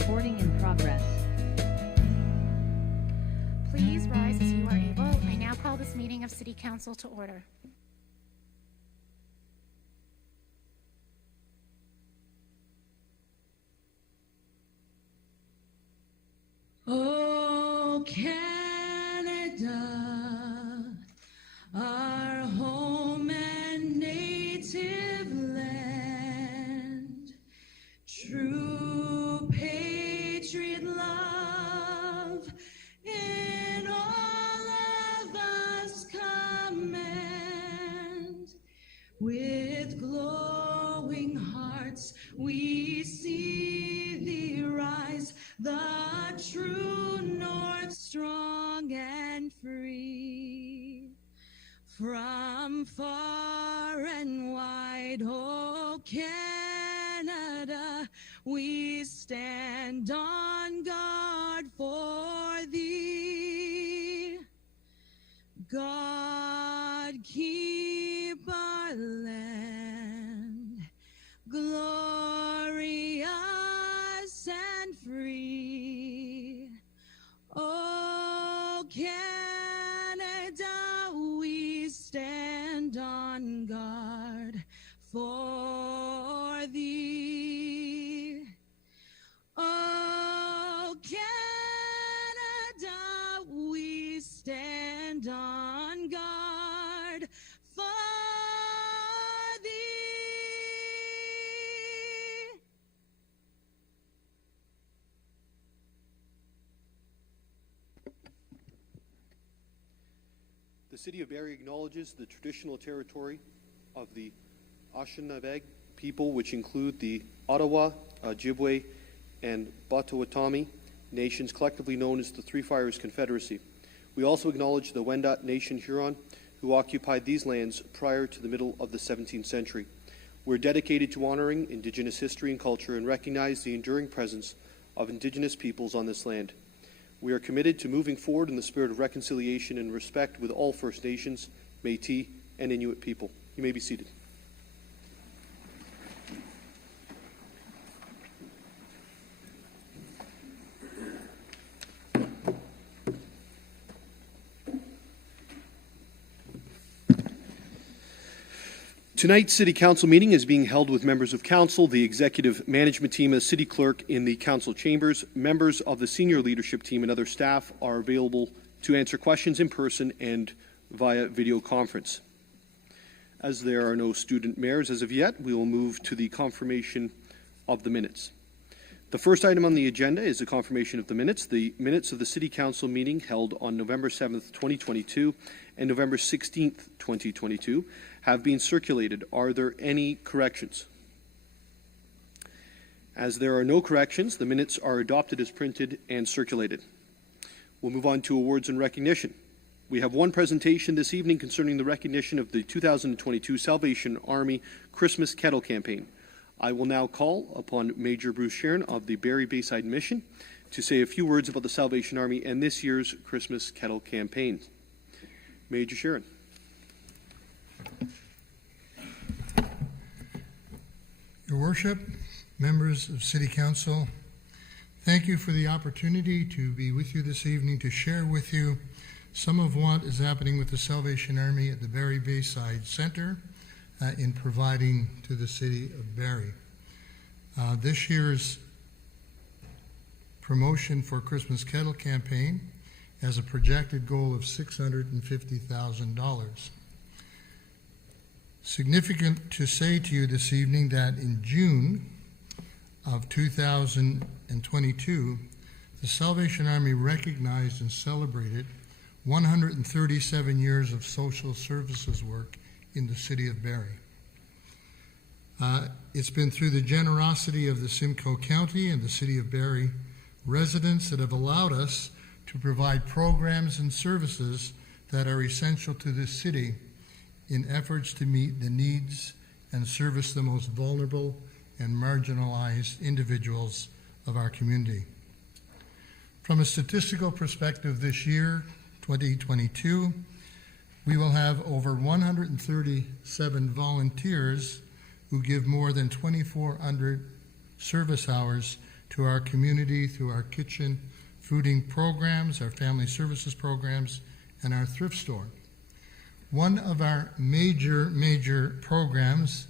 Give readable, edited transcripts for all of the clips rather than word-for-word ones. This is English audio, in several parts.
Recording in progress. Please rise as you are able. I now call this meeting of City Council to order. Oh, Canada, our home and native land, true patriot love in all of us command. With glowing hearts we see thee rise, the true north, strong and free. From far and wide, oh Canada, we stand on guard for thee. God keep our land glorious and free. Oh, Canada, we stand on guard for thee. Oh, Canada, we stand on guard for thee. The City of Barrie acknowledges the traditional territory of the Anishinaabe people, which include the Ottawa, Ojibwe, and Potawatomi nations, collectively known as the Three Fires Confederacy. We also acknowledge the Wendat Nation Huron, who occupied these lands prior to the middle of the 17th century. We're dedicated to honoring Indigenous history and culture and recognize the enduring presence of Indigenous peoples on this land. We are committed to moving forward in the spirit of reconciliation and respect with all First Nations, Métis, and Inuit people. You may be seated. Tonight's City Council meeting is being held with members of Council, the Executive Management Team, and the City Clerk in the Council chambers. Members of the Senior Leadership Team and other staff are available to answer questions in person and via video conference. As there are no student mayors as of yet, we will move to the confirmation of the minutes. The first item on the agenda is the confirmation of the minutes. The minutes of the City Council meeting held on November 7th, 2022 and November 16th, 2022 have been circulated. Are there any corrections? As there are no corrections, the minutes are adopted as printed and circulated. We'll move on to awards and recognition. We have one presentation this evening concerning the recognition of the 2022 Salvation Army Christmas Kettle campaign. I will now call upon Major Bruce Sharon of the Barrie Bayside Mission to say a few words about the Salvation Army and this year's Christmas Kettle campaign. Major Sharon. Your Worship, members of City Council, thank you for the opportunity to be with you this evening to share with you some of what is happening with the Salvation Army at the Barrie Bayside Centre in providing to the City of Barrie. This year's promotion for Christmas Kettle campaign has a projected goal of $650,000. Significant to say to you this evening that in June of 2022, the Salvation Army recognized and celebrated 137 years of social services work in the City of Barrie. It's been through the generosity of the Simcoe County and the City of Barrie residents that have allowed us to provide programs and services that are essential to this city in efforts to meet the needs and service the most vulnerable and marginalized individuals of our community. From a statistical perspective this year, 2022, we will have over 137 volunteers who give more than 2,400 service hours to our community through our kitchen fooding programs, our family services programs, and our thrift store. One of our major programs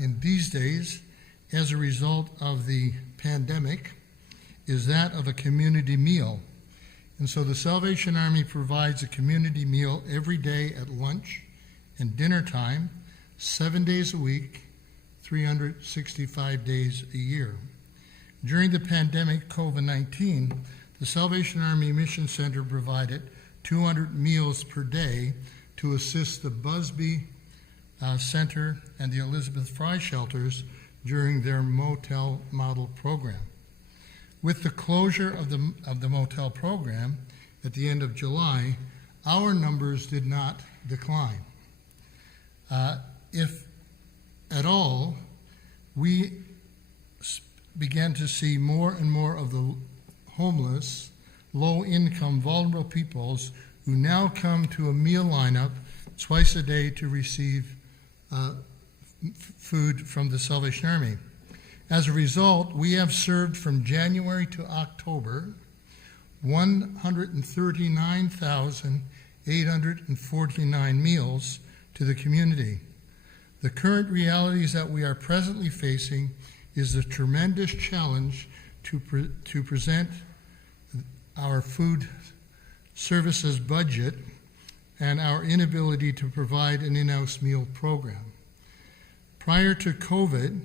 in these days, as a result of the pandemic, is that of a community meal. And so the Salvation Army provides a community meal every day at lunch and dinner time, 7 days a week, 365 days a year. During the pandemic, COVID-19, the Salvation Army Mission Center provided 200 meals per day to assist the Busby Center and the Elizabeth Fry shelters during their motel model program. With the closure of the motel program at the end of July, our numbers did not decline. If at all, we began to see more and more of the homeless, low-income, vulnerable peoples who now come to a meal lineup twice a day to receive food from the Salvation Army. As a result, we have served from January to October 139,849 meals to the community. The current realities that we are presently facing is the tremendous challenge to present our food services budget and our inability to provide an in-house meal program. Prior to COVID,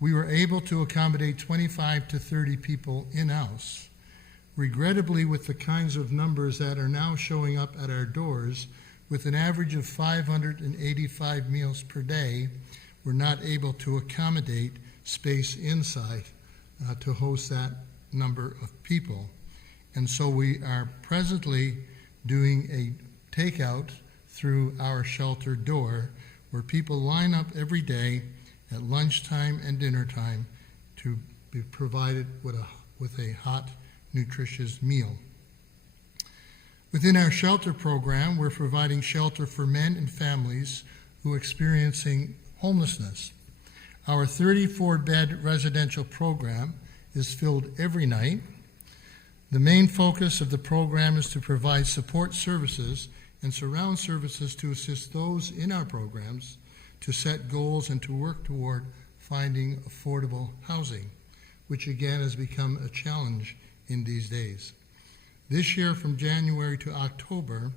we were able to accommodate 25 to 30 people in-house. Regrettably, with the kinds of numbers that are now showing up at our doors, with an average of 585 meals per day, we're not able to accommodate space inside to host that number of people. And so we are presently doing a takeout through our shelter door where people line up every day at lunchtime and dinner time to be provided with a hot, nutritious meal. Within our shelter program, we're providing shelter for men and families who are experiencing homelessness. Our 34-bed residential program is filled every night. The main focus of the program is to provide support services and surround services to assist those in our programs to set goals and to work toward finding affordable housing, which again has become a challenge in these days. This year, from January to October,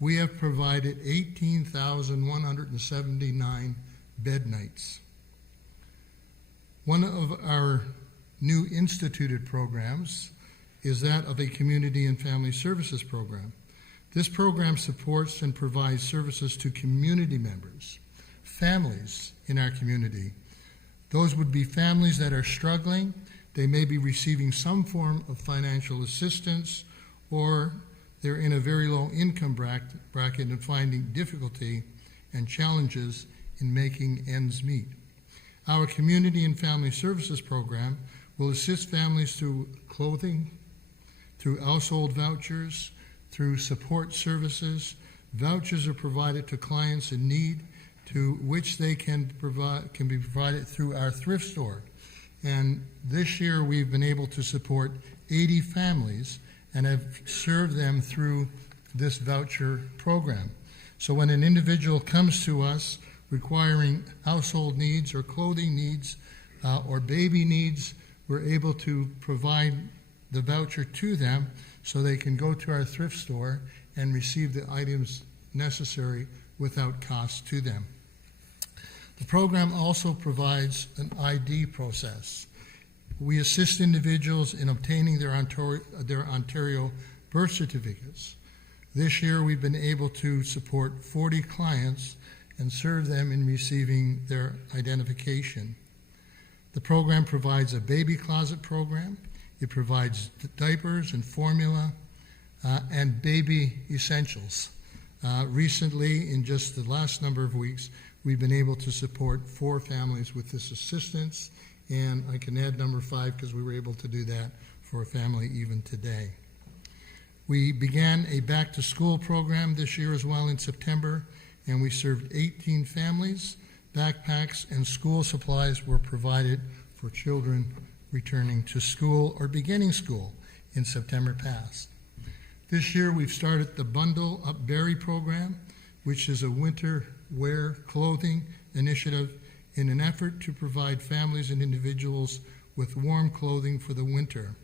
we have provided 18,179 bed nights. One of our new instituted programs is that of a community and family services program. This program supports and provides services to community members, families in our community. Those would be families that are struggling. They may be receiving some form of financial assistance, or they're in a very low income bracket and finding difficulty and challenges in making ends meet. Our community and family services program will assist families through clothing, through household vouchers, through support services. Vouchers are provided to clients in need, to which they can be provided through our thrift store. And this year we've been able to support 80 families and have served them through this voucher program. So when an individual comes to us requiring household needs or clothing needs or baby needs, we're able to provide the voucher to them so they can go to our thrift store and receive the items necessary without cost to them. The program also provides an ID process. We assist individuals in obtaining their Ontario birth certificates. This year we've been able to support 40 clients and serve them in receiving their identification. The program provides a baby closet program. It provides diapers and formula and baby essentials. Recently, in just the last number of weeks, we've been able to support 4 families with this assistance, and I can add number 5 because we were able to do that for a family even today. We began a back-to-school program this year as well in September, and we served 18 families. Backpacks and school supplies were provided for children returning to school or beginning school in September past. This year we've started the Bundle Up Berry program, which is a winter wear clothing initiative in an effort to provide families and individuals with warm clothing for the winter.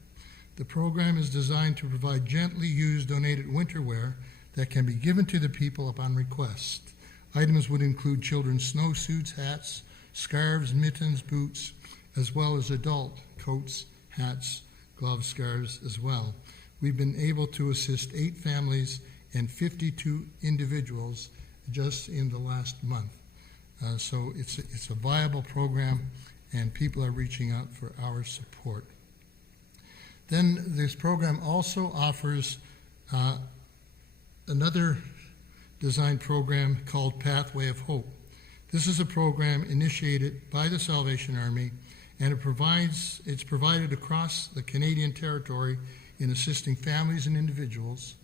The program is designed to provide gently used donated winter wear that can be given to the people upon request. Items would include children's snowsuits, hats, scarves, mittens, boots, as well as adult coats, hats, gloves, scarves as well. We've been able to assist 8 families and 52 individuals just in the last month. So it's a viable program, and people are reaching out for our support. Then this program also offers another design program called Pathway of Hope. This is a program initiated by the Salvation Army, and it's provided across the Canadian territory in assisting families and individuals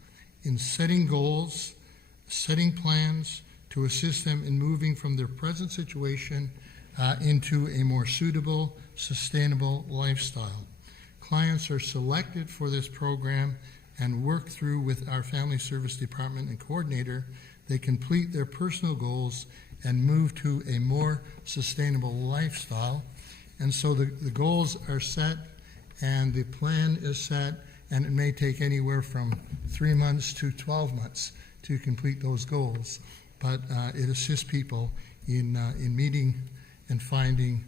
in setting goals, setting plans to assist them in moving from their present situation into a more suitable, sustainable lifestyle. Clients are selected for this program and work through with our Family Service Department and coordinator. They complete their personal goals and move to a more sustainable lifestyle. And so the goals are set and the plan is set, and it may take anywhere from 3 months to 12 months to complete those goals. But it assists people in meeting and finding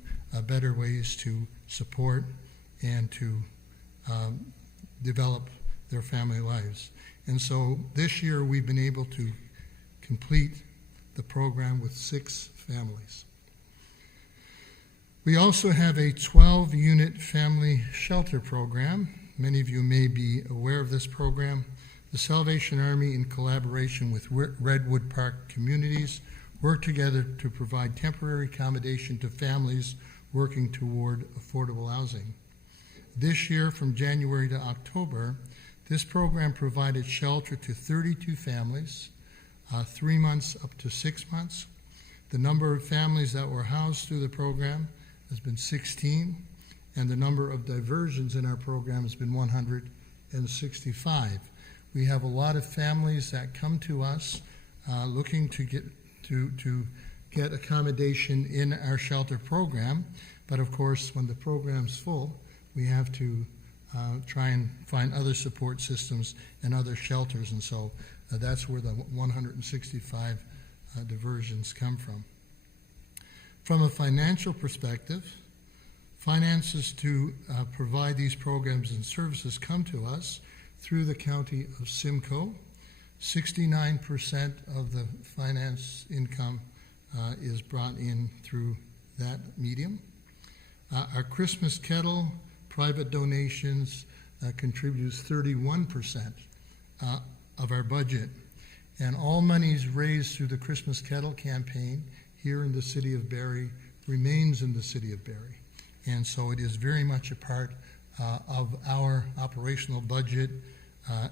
better ways to support and to develop their family lives. And so this year we've been able to complete the program with 6 families. We also have a 12-unit family shelter program. Many of you may be aware of this program. The Salvation Army, in collaboration with Redwood Park Communities, work together to provide temporary accommodation to families working toward affordable housing. This year, from January to October, this program provided shelter to 32 families, 3 months up to 6 months. The number of families that were housed through the program has been 16, and the number of diversions in our program has been 165. We have a lot of families that come to us looking to get accommodation in our shelter program, but of course, when the program's full, we have to try and find other support systems and other shelters, and so that's where the 165 diversions come from. From a financial perspective, finances to provide these programs and services come to us through the County of Simcoe. 69% of the finance income is brought in through that medium. Our Christmas Kettle private donations contributes 31% of our budget. And all monies raised through the Christmas Kettle campaign here in the City of Barrie remains in the City of Barrie. And so it is very much a part of our operational budget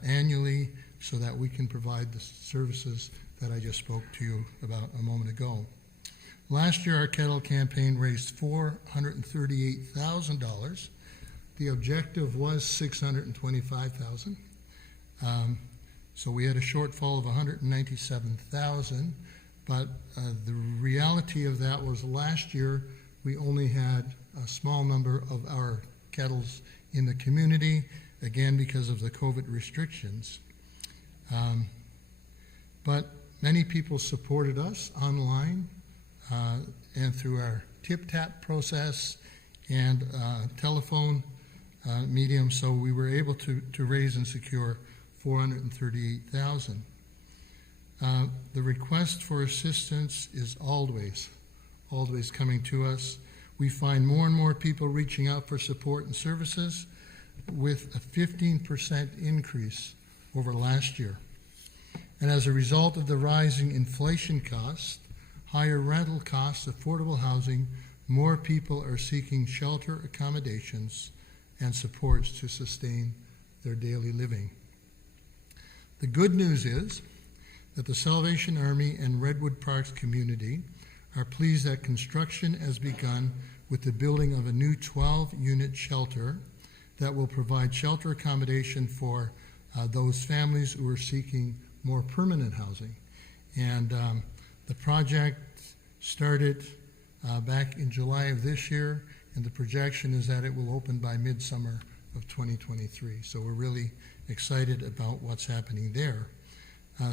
annually, so that we can provide the services that I just spoke to you about a moment ago. Last year, our Kettle campaign raised $438,000. The objective was $625,000. So we had a shortfall of $197,000, but the reality of that was last year we only had a small number of our kettles in the community, again because of the COVID restrictions. But many people supported us online and through our tip-tap process and telephone medium, so we were able to raise and secure $438,000. The request for assistance is always coming to us. We find more and more people reaching out for support and services, with a 15% increase over last year. And as a result of the rising inflation costs, higher rental costs, affordable housing, more people are seeking shelter accommodations and supports to sustain their daily living. The good news is that the Salvation Army and Redwood Parks community are pleased that construction has begun with the building of a new 12-unit shelter that will provide shelter accommodation for those families who are seeking more permanent housing. And the project started back in July of this year, and the projection is that it will open by midsummer of 2023. So we're really excited about what's happening there.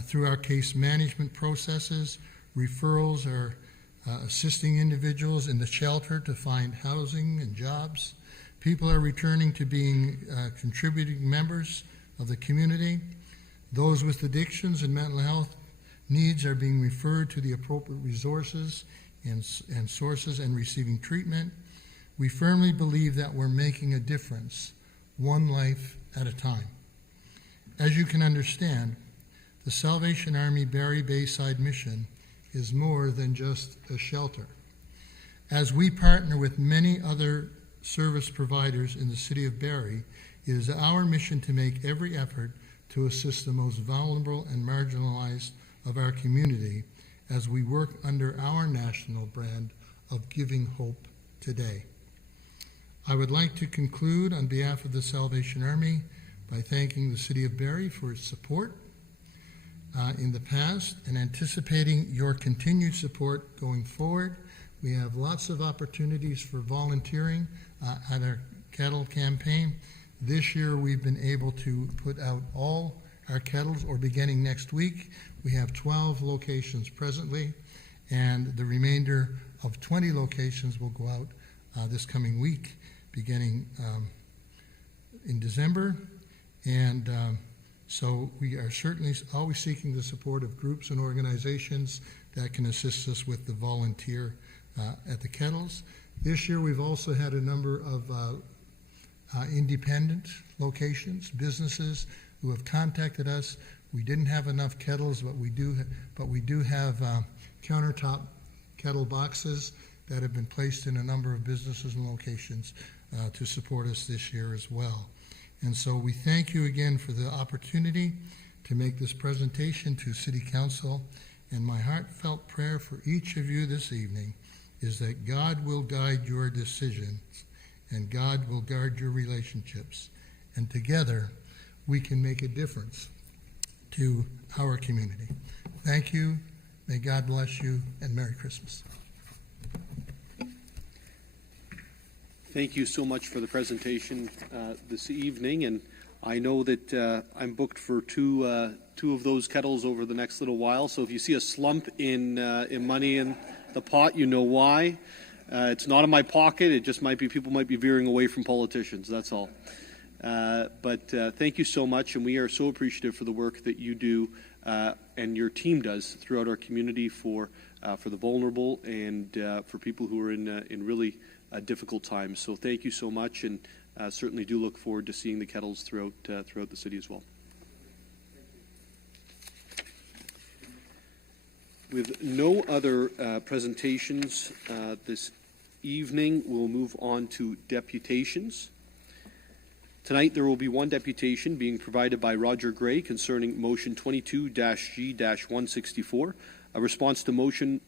Through our case management processes, referrals are assisting individuals in the shelter to find housing and jobs. People are returning to being contributing members of the community. Those with addictions and mental health needs are being referred to the appropriate resources and sources and receiving treatment. We firmly believe that we're making a difference, one life at a time. As you can understand, the Salvation Army Barrie Bayside mission is more than just a shelter. As we partner with many other service providers in the city of Barrie, it is our mission to make every effort to assist the most vulnerable and marginalized of our community as we work under our national brand of Giving Hope Today. I would like to conclude on behalf of the Salvation Army by thanking the City of Barrie for its support in the past and anticipating your continued support going forward. We have lots of opportunities for volunteering at our Kettle campaign. This year we've been able to put out all our kettles, or beginning next week. We have 12 locations presently, and the remainder of 20 locations will go out this coming week, beginning in December. And so we are certainly always seeking the support of groups and organizations that can assist us with the volunteer at the kettles. This year we've also had a number of independent locations, businesses who have contacted us. We didn't have enough kettles, but we do have countertop kettle boxes that have been placed in a number of businesses and locations to support us this year as well. And so we thank you again for the opportunity to make this presentation to City Council. And my heartfelt prayer for each of you this evening is that God will guide your decisions and God will guard your relationships. And together we can make a difference to our community. Thank you. May God bless you, and Merry Christmas. Thank you so much for the presentation this evening, and I know that I'm booked for two of those kettles over the next little while. So if you see a slump in money in the pot, you know why. It's not in my pocket. It just might be people might be veering away from politicians. That's all. But thank you so much, and we are so appreciative for the work that you do and your team does throughout our community for the vulnerable and for people who are in really difficult times. So thank you so much, and certainly do look forward to seeing the kettles throughout the city as well. With no other presentations this evening, we'll move on to deputations. Tonight there will be one deputation being provided by Roger Gray concerning Motion 22-G-164, a response to Motion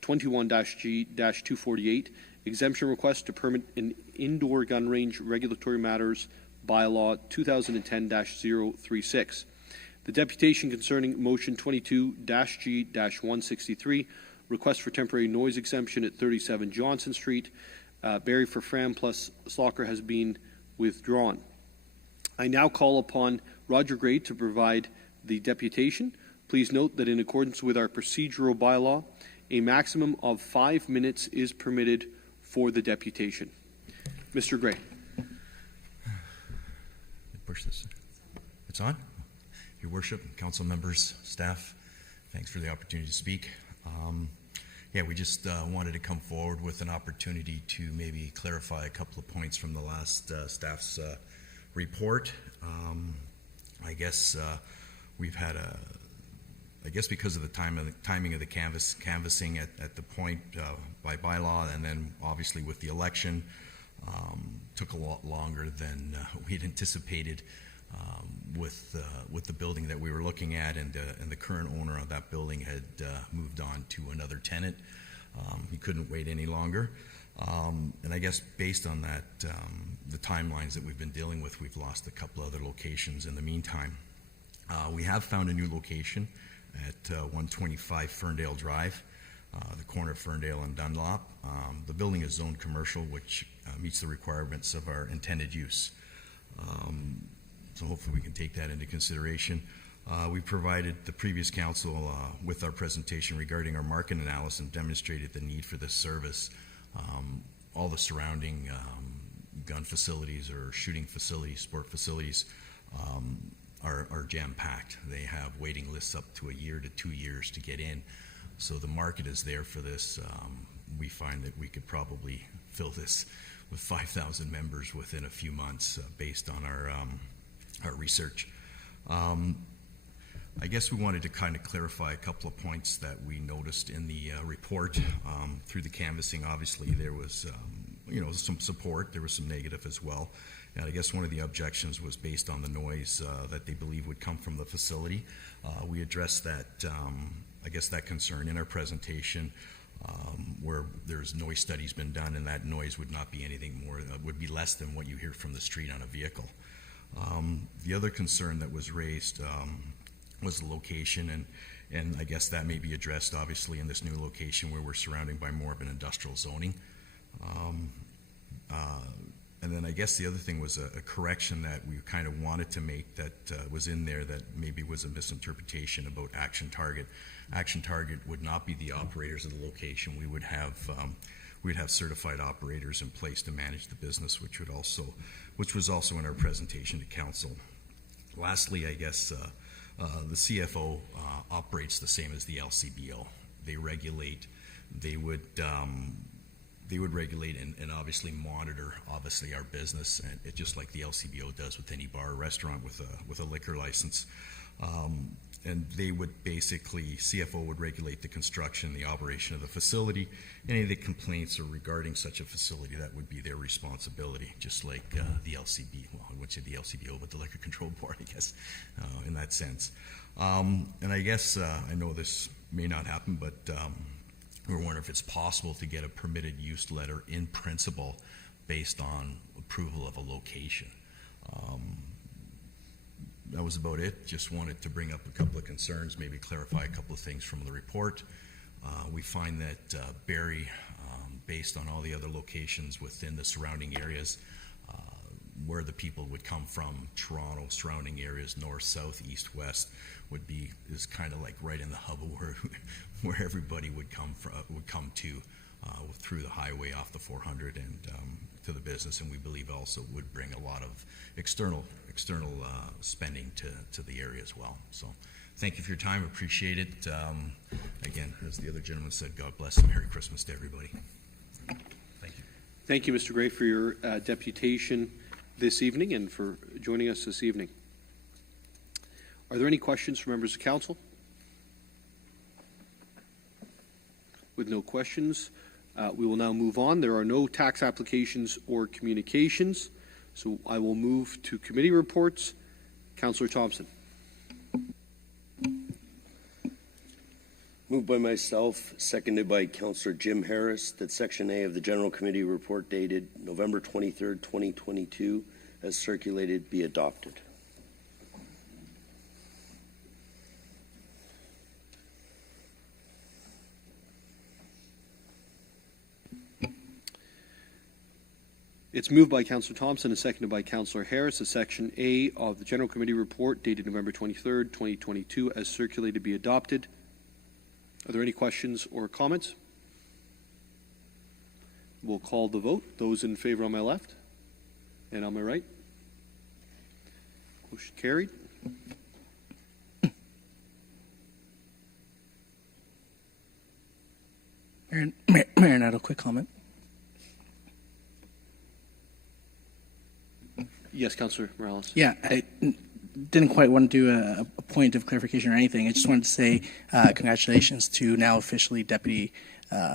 21-G-248, exemption request to permit an indoor gun range regulatory matters bylaw 2010-036. The deputation concerning Motion 22-G-163, request for temporary noise exemption at 37 Johnson Street, Barrie for Fram plus Slocker, has been withdrawn. I now call upon Roger Gray to provide the deputation. Please note that in accordance with our procedural bylaw, a maximum of 5 minutes is permitted for the deputation. Mr. Gray. Push this. It's on? Your Worship, council members, staff, thanks for the opportunity to speak. We just wanted to come forward with an opportunity to maybe clarify a couple of points from the last staff's report. I guess we've had because of the timing of the canvassing at the point by bylaw, and then obviously with the election, took a lot longer than we'd anticipated with the building that we were looking at, and the current owner of that building had moved on to another tenant. He couldn't wait any longer. And I guess based on that, the timelines that we've been dealing with, we've lost a couple other locations in the meantime. We have found a new location at 125 Ferndale Drive, the corner of Ferndale and Dunlop. The building is zoned commercial, which meets the requirements of our intended use. So hopefully we can take that into consideration. We provided the previous council with our presentation regarding our market analysis and demonstrated the need for this service. All the surrounding gun facilities or shooting facilities, sport facilities, are jam-packed. They have waiting lists up to a year to 2 years to get in. So the market is there for this. We find that we could probably fill this with 5,000 members within a few months based on our research. I guess we wanted to kind of clarify a couple of points that we noticed in the report. Through the canvassing, obviously, there was some support. There was some negative as well. And I guess one of the objections was based on the noise that they believe would come from the facility. We addressed that, that concern in our presentation, where there's noise studies been done, and that noise would not be anything more, would be less than what you hear from the street on a vehicle. The other concern that was raised was the location, and I guess that may be addressed obviously in this new location where we're surrounded by more of an industrial zoning. And then I guess the other thing was a correction that we kind of wanted to make that was in there that maybe was a misinterpretation about Action Target. Action Target would not be the operators of the location. We would have certified operators in place to manage the business, which was also in our presentation to council. Lastly, I guess the CFO operates the same as the LCBO. They regulate. They would regulate and obviously monitor our business, and it just like the LCBO does with any bar or restaurant with a liquor license. And they would basically, CFO would regulate the construction, the operation of the facility. Any of the complaints are regarding such a facility, that would be their responsibility, just like the LCB. Well, I wouldn't say the LCBO, but the Liquor Control Board, I guess, in that sense. And I guess I know this may not happen, but we're wondering if it's possible to get a permitted use letter in principle based on approval of a location. That was about it. Just wanted to bring up a couple of concerns, maybe clarify a couple of things from the report. We find that Barrie, based on all the other locations within the surrounding areas, where the people would come from, Toronto, surrounding areas, north, south, east, west, is kind of like right in the hub of where everybody would come to through the highway off the 400 and to the business, and we believe also would bring a lot of external spending to the area as well. So thank you for your time. Appreciate it. Again, as the other gentleman said, God bless and Merry Christmas to everybody. Thank you. Thank you, Mr. Gray, for your deputation this evening and for joining us this evening. Are there any questions from members of council? With no questions, we will now move on. There are no tax applications or communications, so I will move to committee reports. Councillor Thomson. Moved by myself, seconded by Councillor Jim Harris, that Section A of the General Committee report dated November 23rd, 2022, as circulated, be adopted. It's moved by Councillor Thomson and seconded by Councillor Harris that Section A of the General Committee report dated November 23rd, 2022, as circulated, be adopted. Are there any questions or comments? We'll call the vote. Those in favor on my left and on my right. Motion carried. Mayor, not a quick comment. Yes, Councillor Morales. Yeah, I didn't quite want to do a point of clarification or anything. I just wanted to say congratulations to now officially Deputy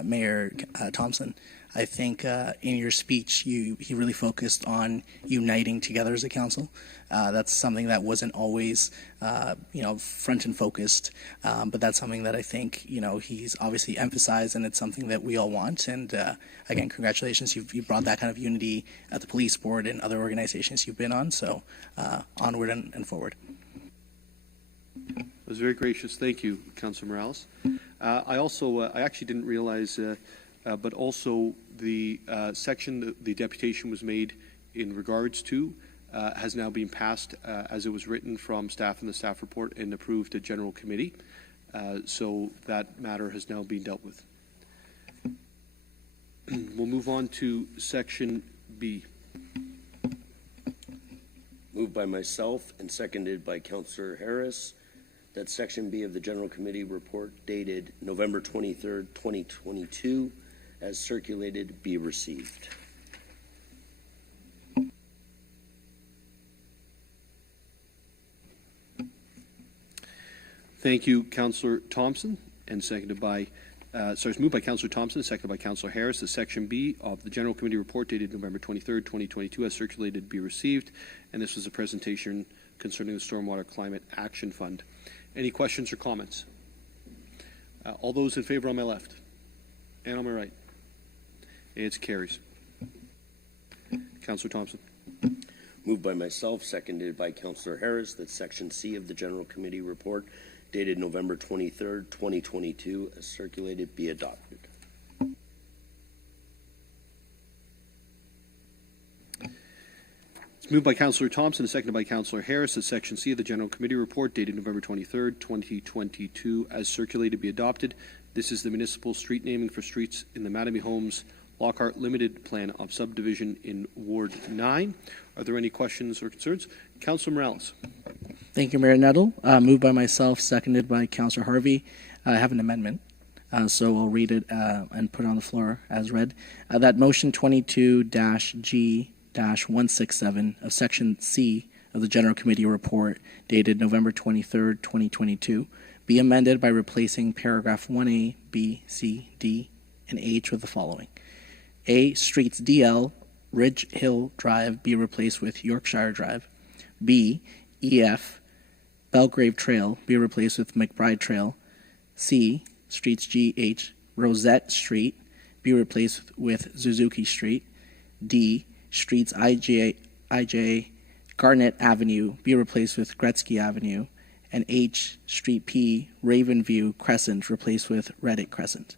Mayor Thomson. I think in your speech, he really focused on uniting together as a council. That's something that wasn't always, front and focused, but that's something that I think, he's obviously emphasized, and it's something that we all want. And again, congratulations, you've brought that kind of unity at the police board and other organizations you've been on. So onward and forward. That was very gracious. Thank you, Councillor Morales. I actually didn't realize, but also the section the deputation was made in regards to has now been passed as it was written from staff in the staff report and approved at General Committee. So that matter has now been dealt with. We'll move on to Section B. Moved by myself and seconded by Councillor Harris that Section B of the General Committee report dated November 23rd, 2022, as circulated, be received. Thank you, Councillor Thomson, and seconded by, it's moved by Councillor Thomson, seconded by Councillor Harris, that Section B of the General Committee report dated November 23rd, 2022, as circulated, be received. And this was a presentation concerning the Stormwater Climate Action Fund. Any questions or comments? All those in favor on my left and on my right. It's carries. Councillor Thomson. Moved by myself, seconded by Councillor Harris, that Section C of the General Committee report dated November 23rd, 2022, as circulated, be adopted. It's moved by Councillor Thomson and seconded by Councillor Harris that Section C of the General Committee report dated November 23rd, 2022, as circulated, be adopted. This is the municipal street naming for streets in the Mattamy Homes Lockhart Limited Plan of Subdivision in Ward 9. Are there any questions or concerns? Councillor Morales. Thank you, Mayor Nettle. Moved by myself, seconded by Councillor Harvey. I have an amendment, so I'll read it and put it on the floor as read. That motion 22-G-167 of Section C of the General Committee report dated November 23rd, 2022, be amended by replacing paragraph 1A, B, C, D, and H with the following. A, streets DL, Ridge Hill Drive be replaced with Yorkshire Drive. B, EF, Belgrave Trail be replaced with McBride Trail. C, streets GH, Rosette Street be replaced with Suzuki Street. D, streets IJ, Garnett Avenue be replaced with Gretzky Avenue. And H, street P, Ravenview Crescent replaced with Reddick Crescent.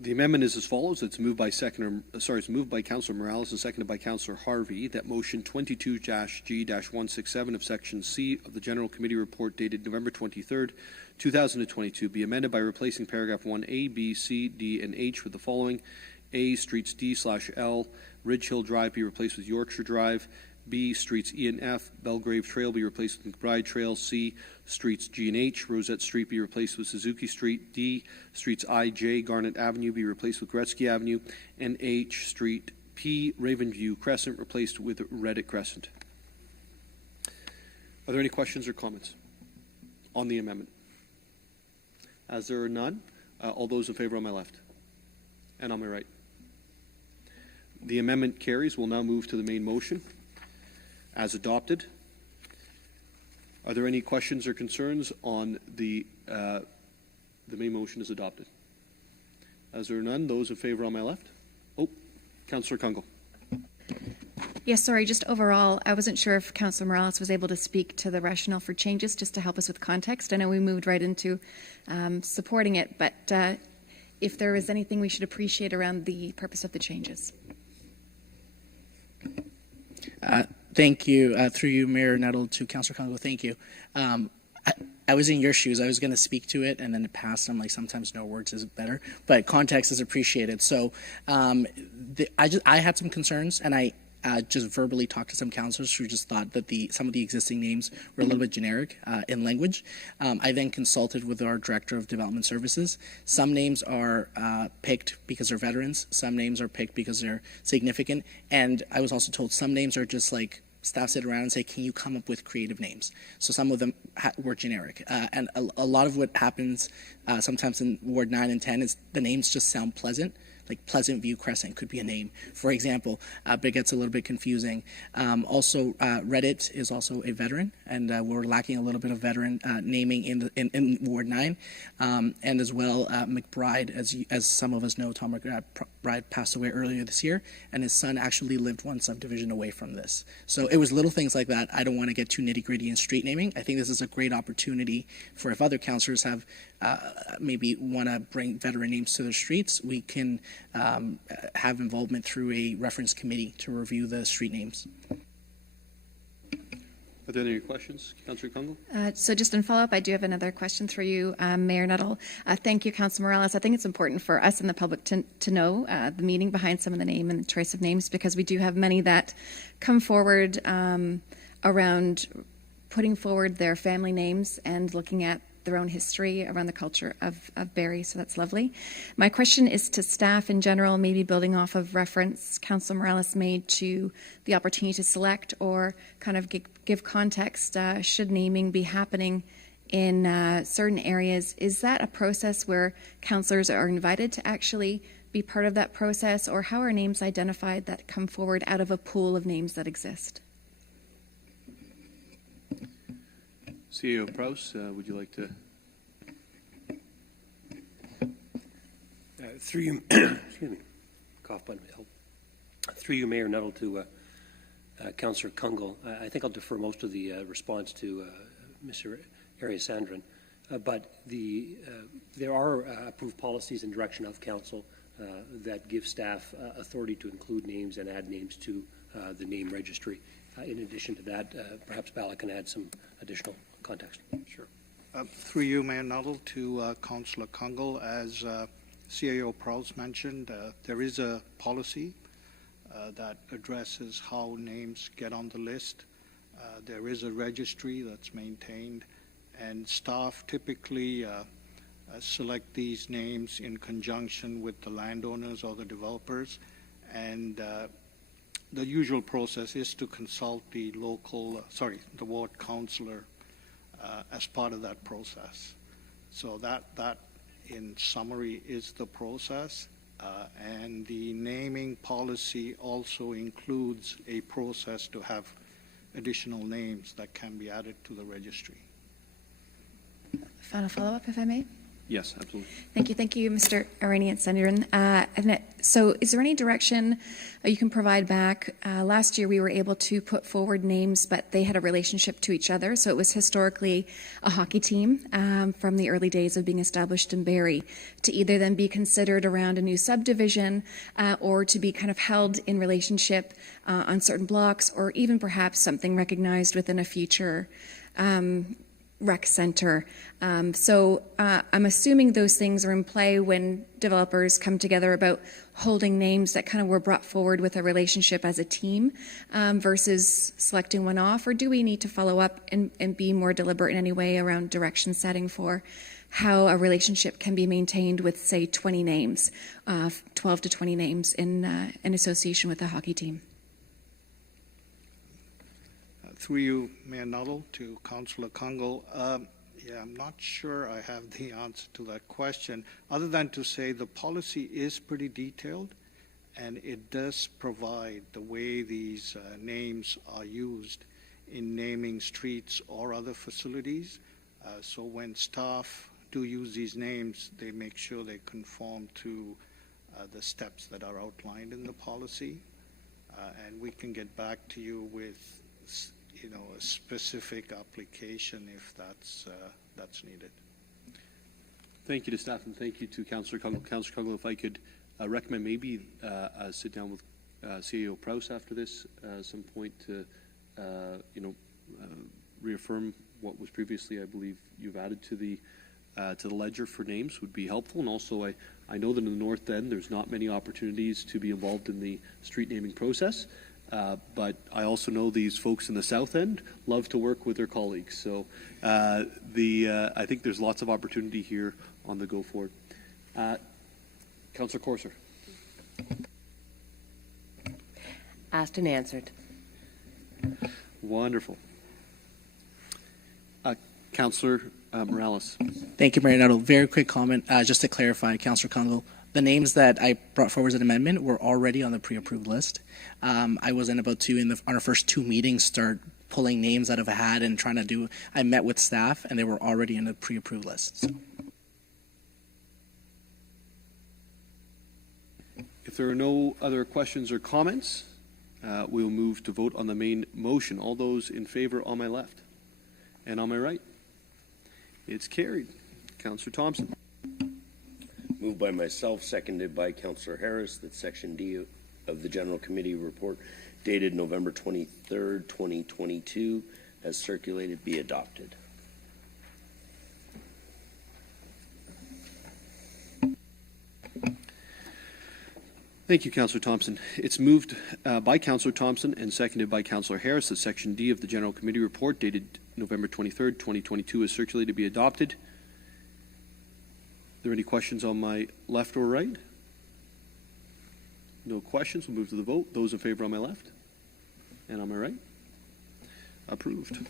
The amendment is as follows. It's moved by Councillor Morales and seconded by Councillor Harvey that motion 22-G-167 of Section C of the General Committee report dated November 23rd, 2022 be amended by replacing paragraph 1A, B, C, D, and H with the following. A, streets D/L, Ridge Hill Drive be replaced with Yorkshire Drive. B, streets E and F, Belgrave Trail be replaced with McBride Trail. C, streets G and H, Rosette Street be replaced with Suzuki Street. D, streets I, J, Garnett Avenue be replaced with Gretzky Avenue. And H, street P, Ravenview Crescent replaced with Reddick Crescent. Are there any questions or comments on the amendment? As there are none, all those in favor on my left and on my right. The amendment carries. We'll now move to the main motion as adopted. Are there any questions or concerns on the main motion as adopted? As there are none, those in favor on my left. Oh, Councillor Kungle. Yes, sorry, just overall, I wasn't sure if Councillor Morales was able to speak to the rationale for changes just to help us with context. I know we moved right into supporting it, but if there is anything we should appreciate around the purpose of the changes. Thank you. Through you, Mayor Nettle, to Councillor Congo, thank you. I was in your shoes. I was going to speak to it, and then it passed. I'm like, sometimes no words is better, but context is appreciated. So I had some concerns, and I just verbally talked to some councillors who just thought that some of the existing names were a little bit generic in language. I then consulted with our Director of Development Services. Some names are picked because they're veterans. Some names are picked because they're significant. And I was also told some names are just like staff sit around and say, can you come up with creative names? So some of them were generic. And a lot of what happens sometimes in Ward 9 and 10 is the names just sound pleasant. Like Pleasant View Crescent could be a name, for example, but it gets a little bit confusing. Also, Reddit is also a veteran, and we're lacking a little bit of veteran naming in Ward 9. And as well, McBride, as some of us know, Tom McBride passed away earlier this year, and his son actually lived one subdivision away from this. So it was little things like that. I don't want to get too nitty-gritty in street naming. I think this is a great opportunity for if other councillors have maybe want to bring veteran names to their streets, we can have involvement through a reference committee to review the street names. Are there any questions, Councillor Kungle? So just in follow-up, I do have another question for you, Mayor Nuttall. Thank you, Councillor Morales. I think it's important for us and the public to know the meaning behind some of the name and the choice of names, because we do have many that come forward around putting forward their family names and looking at their own history around the culture of Barrie, so that's lovely. My question is to staff in general, maybe building off of reference Councillor Morales made to the opportunity to select or kind of give context, should naming be happening in certain areas. Is that a process where councillors are invited to actually be part of that process, or how are names identified that come forward out of a pool of names that exist? CEO Prowse, would you like to? Through you, excuse me, cough button help. Through you, Mayor Nuttall, to Councillor Kungle. I think I'll defer most of the response to Mr. Ariasandran, but there are approved policies and direction of council that give staff authority to include names and add names to the name registry. In addition to that, perhaps Bala can add some additional context. Sure. Through you, Mayor Nuttall, to Councillor Kungle, as CAO Prowse mentioned, there is a policy that addresses how names get on the list. There is a registry that's maintained, and staff typically select these names in conjunction with the landowners or the developers, and the usual process is to consult the the ward councillor as part of that process. So that in summary is the process, and the naming policy also includes a process to have additional names that can be added to the registry. Final follow-up, if I may? Yes, absolutely. Thank you, Mr. Ariasandran. So is there any direction you can provide back? Last year we were able to put forward names, but they had a relationship to each other. So it was historically a hockey team from the early days of being established in Barrie, to either then be considered around a new subdivision or to be kind of held in relationship on certain blocks, or even perhaps something recognized within a future rec center. So I'm assuming those things are in play when developers come together about holding names that kind of were brought forward with a relationship as a team versus selecting one off, or do we need to follow up and be more deliberate in any way around direction setting for how a relationship can be maintained with, say, 20 names, 12 to 20 names in association with a hockey team? Through you, Mayor Nuttall, to Councillor Kungle. I'm not sure I have the answer to that question, other than to say the policy is pretty detailed, and it does provide the way these names are used in naming streets or other facilities. So when staff do use these names, they make sure they conform to the steps that are outlined in the policy. And we can get back to you with a specific application if that's needed. Thank you to staff, and thank you to Councillor Kungle. Councillor Kungle, if I could recommend maybe sit down with CEO Prowse after this at some point to reaffirm what was previously, I believe, you've added to the ledger for names would be helpful. And also, I know that in the North End, there's not many opportunities to be involved in the street naming process. But I also know these folks in the South End love to work with their colleagues. So I think there's lots of opportunity here on the go forward. Councillor Corser. Asked and answered. Wonderful. Councillor Morales. Thank you, Mayor Nuttall. Very quick comment, just to clarify, Councillor Kungle. The names that I brought forward as an amendment were already on the pre-approved list. I was about to, on our first 2 meetings, start pulling names out of a hat and trying to do. I met with staff, and they were already in the pre-approved list. So. If there are no other questions or comments, we'll move to vote on the main motion. All those in favor on my left and on my right. It's carried. Councillor Thomson. Moved by myself, seconded by Councillor Harris, that Section D of the General Committee report dated November 23rd, 2022, as circulated, be adopted. Thank you, Councillor Thomson. It's moved by Councillor Thomson and seconded by Councillor Harris that Section D of the General Committee report dated November 23rd, 2022 is circulated to be adopted. Are there any questions on my left or right? No questions. We'll move to the vote. Those in favor on my left and on my right? Approved.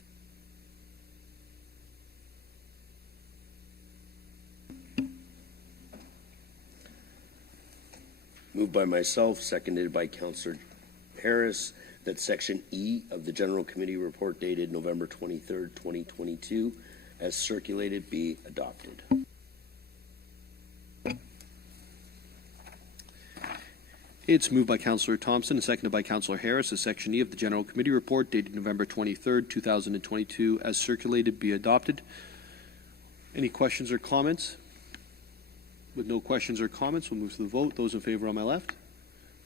Moved by myself, seconded by Councillor Harris, that Section E of the General Committee report dated November 23rd, 2022, as circulated, be adopted. It's moved by Councillor Thomson and seconded by Councillor Harris that Section E of the General Committee report dated November 23rd, 2022, as circulated, be adopted. Any questions or comments? With no questions or comments, we'll move to the vote. Those in favor on my left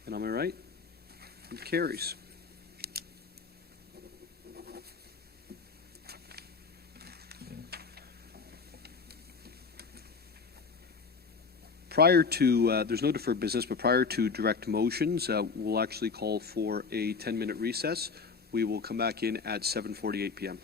and on my right? It carries. Prior to, there's no deferred business, but prior to direct motions, we'll actually call for a 10-minute recess. We will come back in at 7:48 p.m.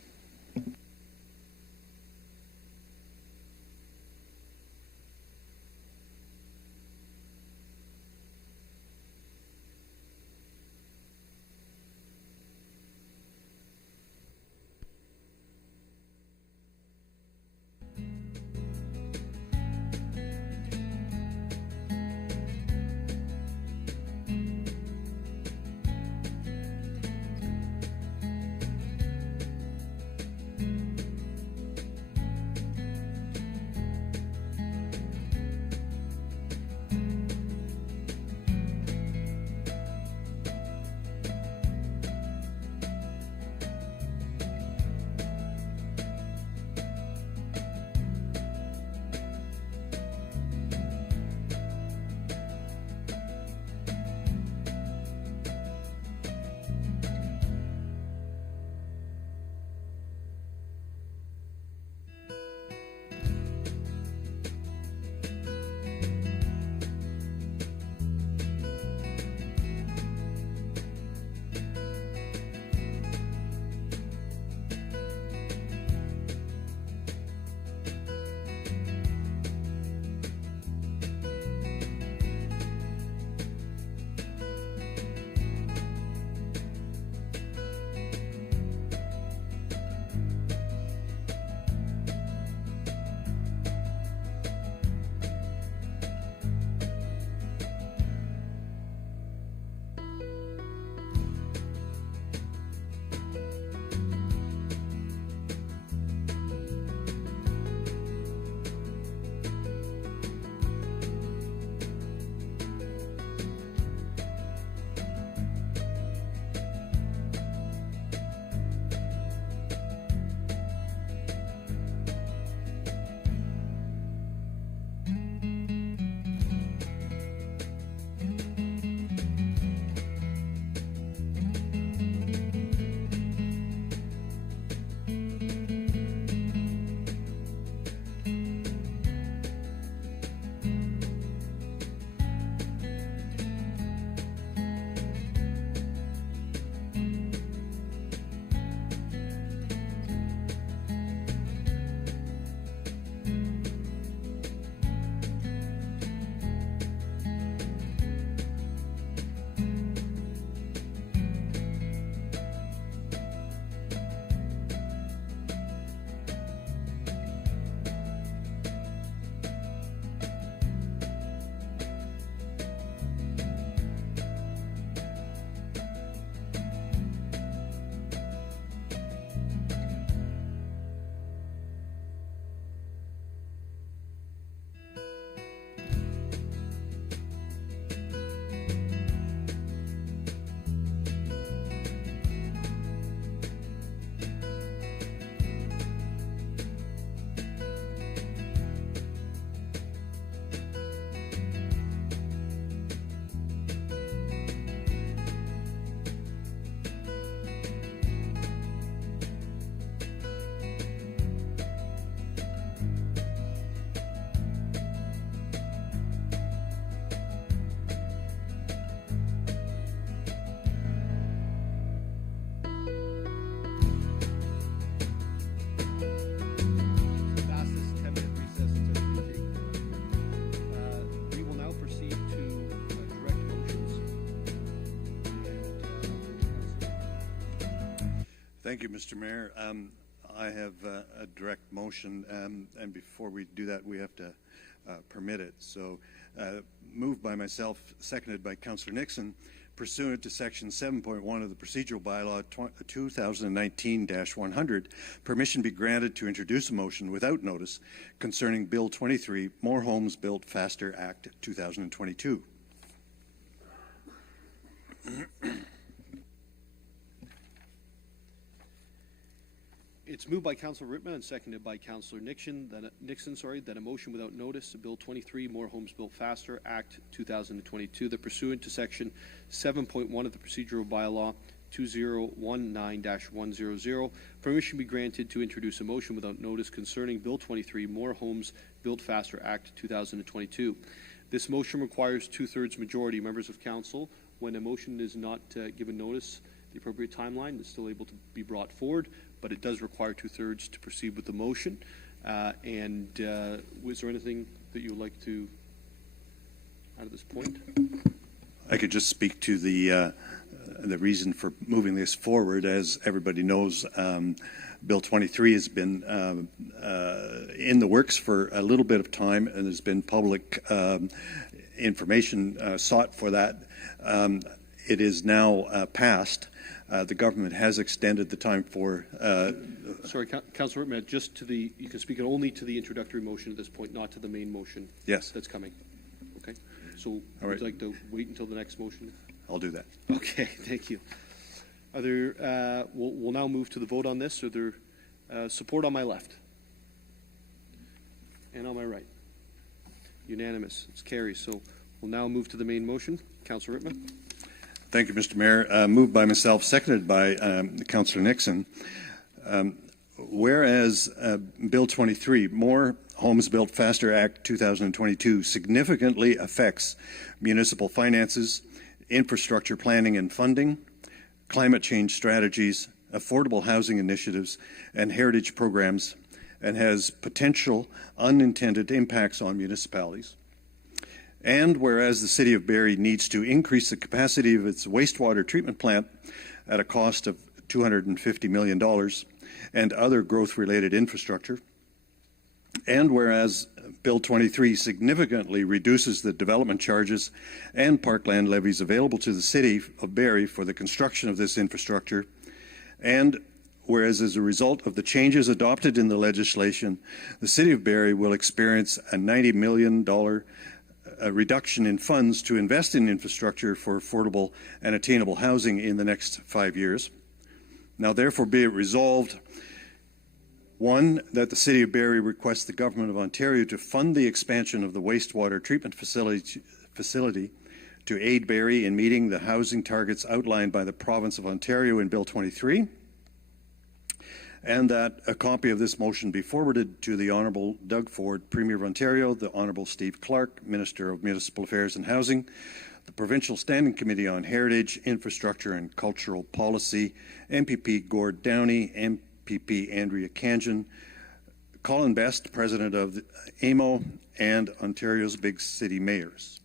Thank you, Mr. Mayor. I have a direct motion, and before we do that, we have to permit it. So, moved by myself, seconded by Councillor Nixon, pursuant to Section 7.1 of the Procedural Bylaw 2019-100, permission be granted to introduce a motion without notice concerning Bill 23, More Homes Built Faster Act 2022. It's moved by Councillor Rittman and seconded by Councillor Nixon that a motion without notice of Bill 23, More Homes Built Faster Act 2022, that pursuant to Section 7.1 of the Procedural Bylaw 2019-100, permission be granted to introduce a motion without notice concerning Bill 23, More Homes Built Faster Act 2022. This motion requires two-thirds majority. Members of Council, when a motion is not given notice, the appropriate timeline is still able to be brought forward, but it does require two-thirds to proceed with the motion. Was there anything that you would like to add at this point? I could just speak to the reason for moving this forward. As everybody knows, Bill 23 has been in the works for a little bit of time, and there's been public information sought for that. It is now passed. The government has extended the time for... Sorry, Councillor Rittman, just to the... You can speak only to the introductory motion at this point, not to the main motion. Yes. That's coming. Okay. So All would you right. like to wait until the next motion? I'll do that. Okay, thank you. Are there... we'll now move to the vote on this. Are there support on my left? And on my right? Unanimous. It's carries. So we'll now move to the main motion. Councillor Rittman. Thank you, Mr. Mayor. Moved by myself, seconded by Councillor Nixon. Whereas Bill 23, More Homes Built Faster Act 2022, significantly affects municipal finances, infrastructure planning and funding, climate change strategies, affordable housing initiatives, and heritage programs, and has potential unintended impacts on municipalities. And whereas the City of Barrie needs to increase the capacity of its wastewater treatment plant at a cost of $250 million and other growth-related infrastructure, and whereas Bill 23 significantly reduces the development charges and parkland levies available to the City of Barrie for the construction of this infrastructure, and whereas as a result of the changes adopted in the legislation, the City of Barrie will experience a $90 million a reduction in funds to invest in infrastructure for affordable and attainable housing in the next 5 years. Now, therefore, be it resolved, 1, that the City of Barrie requests the Government of Ontario to fund the expansion of the wastewater treatment facility to aid Barrie in meeting the housing targets outlined by the Province of Ontario in Bill 23, and that a copy of this motion be forwarded to the Honourable Doug Ford, Premier of Ontario, the Honourable Steve Clark, Minister of Municipal Affairs and Housing, the Provincial Standing Committee on Heritage, Infrastructure and Cultural Policy, MPP Gord Downey, MPP Andrea Kanjan, Colin Best, President of the AMO, and Ontario's Big City Mayors.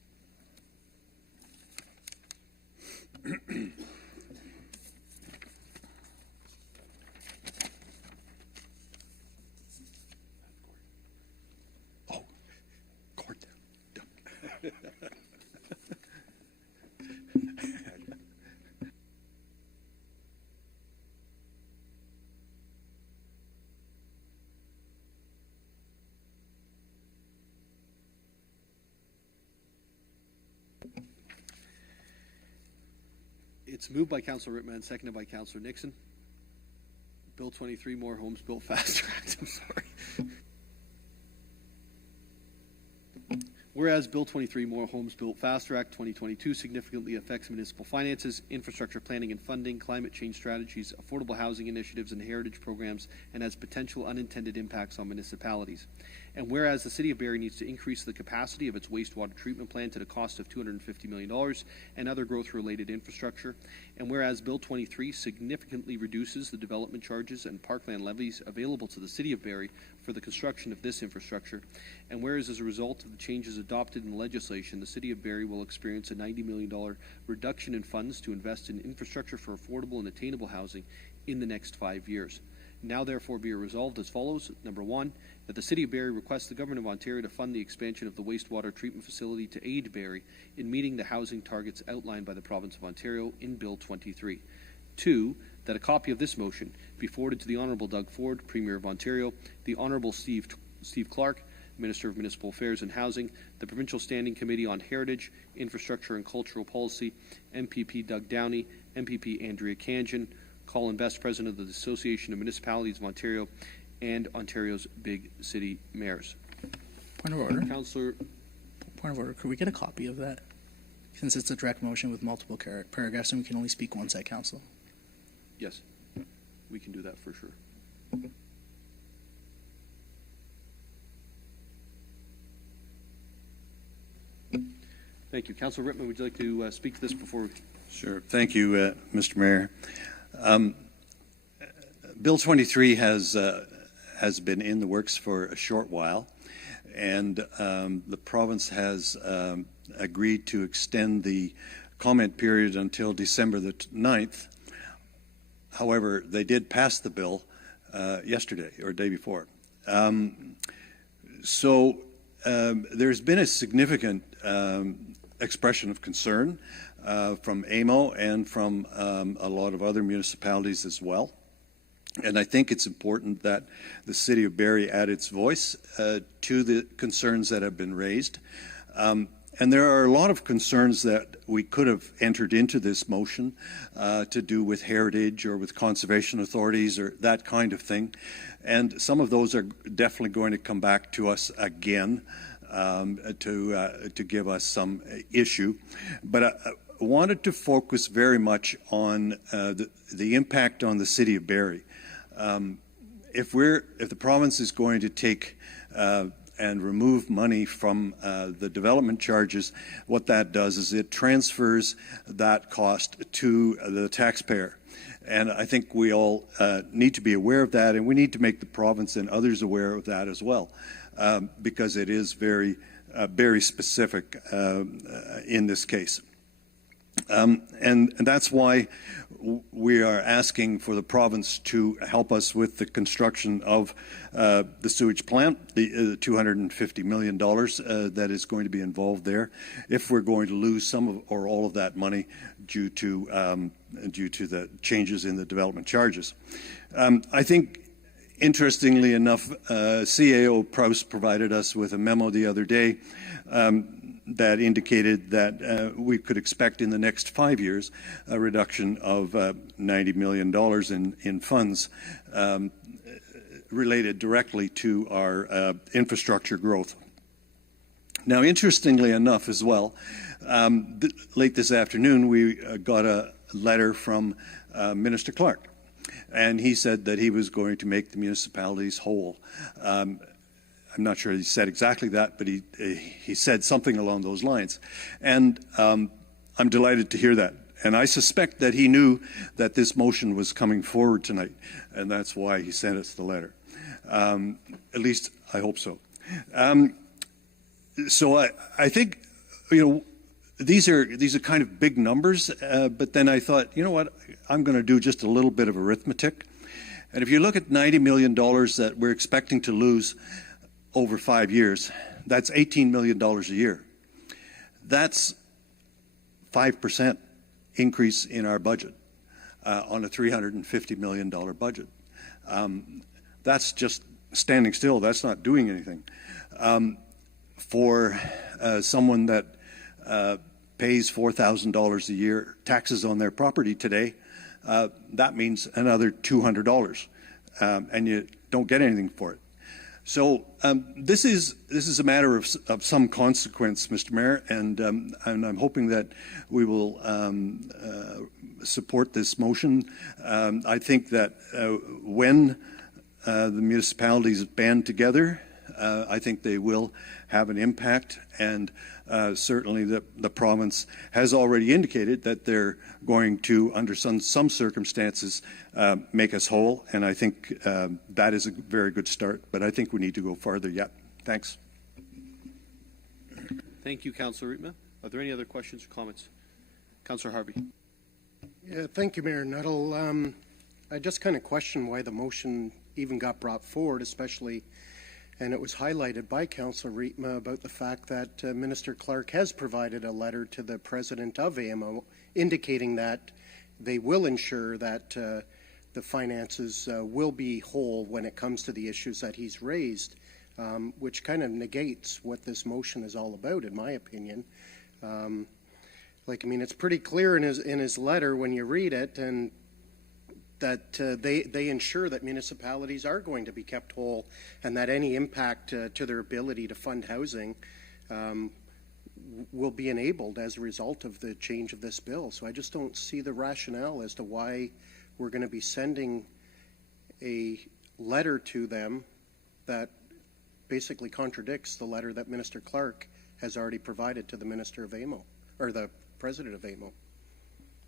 It's moved by Councillor Rittman, seconded by Councillor Nixon. Bill 23, More Homes Built Faster Act. I'm sorry. Whereas Bill 23, More Homes Built Faster Act 2022 significantly affects municipal finances, infrastructure planning and funding, climate change strategies, affordable housing initiatives and heritage programs, and has potential unintended impacts on municipalities. And whereas the City of Barrie needs to increase the capacity of its wastewater treatment plant at a cost of $250 million and other growth-related infrastructure. And whereas Bill 23 significantly reduces the development charges and parkland levies available to the City of Barrie for the construction of this infrastructure. And whereas as a result of the changes adopted in the legislation, the City of Barrie will experience a $90 million reduction in funds to invest in infrastructure for affordable and attainable housing in the next 5 years. Now therefore be resolved as follows. Number 1, that the City of Barrie requests the Government of Ontario to fund the expansion of the wastewater treatment facility to aid Barrie in meeting the housing targets outlined by the Province of Ontario in Bill 23. 2, that a copy of this motion be forwarded to the Honourable Doug Ford, Premier of Ontario, the Honourable Steve Clark, Minister of Municipal Affairs and Housing, the Provincial Standing Committee on Heritage, Infrastructure and Cultural Policy, MPP Doug Downey, MPP Andrea Kanjan, Colin Best, President of the Association of Municipalities of Ontario, and Ontario's Big City Mayors. Point of order. Councillor. Point of order. Could we get a copy of that? Since it's a direct motion with multiple paragraphs and we can only speak once at council. Yes, we can do that for sure. Thank you. Councillor Rittman, would you like to speak to this before we... Sure. Thank you, Mr. Mayor. Bill 23 has been in the works for a short while, and the province has agreed to extend the comment period until December the 9th. However, they did pass the bill yesterday or day before. So there's been a significant expression of concern from AMO and from a lot of other municipalities as well. And I think it's important that the City of Barrie add its voice to the concerns that have been raised. And there are a lot of concerns that we could have entered into this motion to do with heritage or with conservation authorities or that kind of thing. And some of those are definitely going to come back to us again to give us some issue. But I wanted to focus very much on the impact on the City of Barrie. If the province is going to take and remove money from the development charges, what that does is it transfers that cost to the taxpayer. And I think we all need to be aware of that, and we need to make the province and others aware of that as well, because it is very, very specific in this case. And that's why we are asking for the province to help us with the construction of the sewage plant, the $250 million that is going to be involved there, if we're going to lose some of or all of that money due to the changes in the development charges. I think, interestingly enough, CAO Prowse provided us with a memo the other day that indicated that we could expect in the next 5 years a reduction of $90 million in funds related directly to our infrastructure growth. Now, interestingly enough as well, late this afternoon we got a letter from Minister Clark, and he said that he was going to make the municipalities whole. I'm not sure he said exactly that, but he said something along those lines. And I'm delighted to hear that. And I suspect that he knew that this motion was coming forward tonight, and that's why he sent us the letter. At least I hope so. So I think, these are kind of big numbers, but then I thought, you know what, I'm going to do just a little bit of arithmetic. And if you look at $90 million that we're expecting to lose over 5 years, that's $18 million a year. That's 5% increase in our budget on a $350 million budget. That's just standing still. That's not doing anything. For someone that pays $4,000 a year taxes on their property today, that means another $200, and you don't get anything for it. So this is a matter of some consequence, Mr. Mayor, and I'm hoping that we will support this motion. I think that when the municipalities band together I think they will have an impact, and certainly the province has already indicated that they're going to, under some circumstances, make us whole, and I think that is a very good start, but I think we need to go farther yet. Thanks. Thank you, Councillor Rietma. Are there any other questions or comments? Councillor Harvey. Yeah, thank you, Mayor Nuttall. I just kind of question why the motion even got brought forward, especially, and it was highlighted by Councillor Rietma about the fact that Minister Clark has provided a letter to the president of AMO indicating that they will ensure that the finances will be whole when it comes to the issues that he's raised, which kind of negates what this motion is all about, in my opinion. It's pretty clear in his letter when you read it, and that they ensure that municipalities are going to be kept whole, and that any impact to their ability to fund housing will be enabled as a result of the change of this bill. So I just don't see the rationale as to why we're going to be sending a letter to them that basically contradicts the letter that Minister Clark has already provided to the Minister of AMO, or the President of AMO.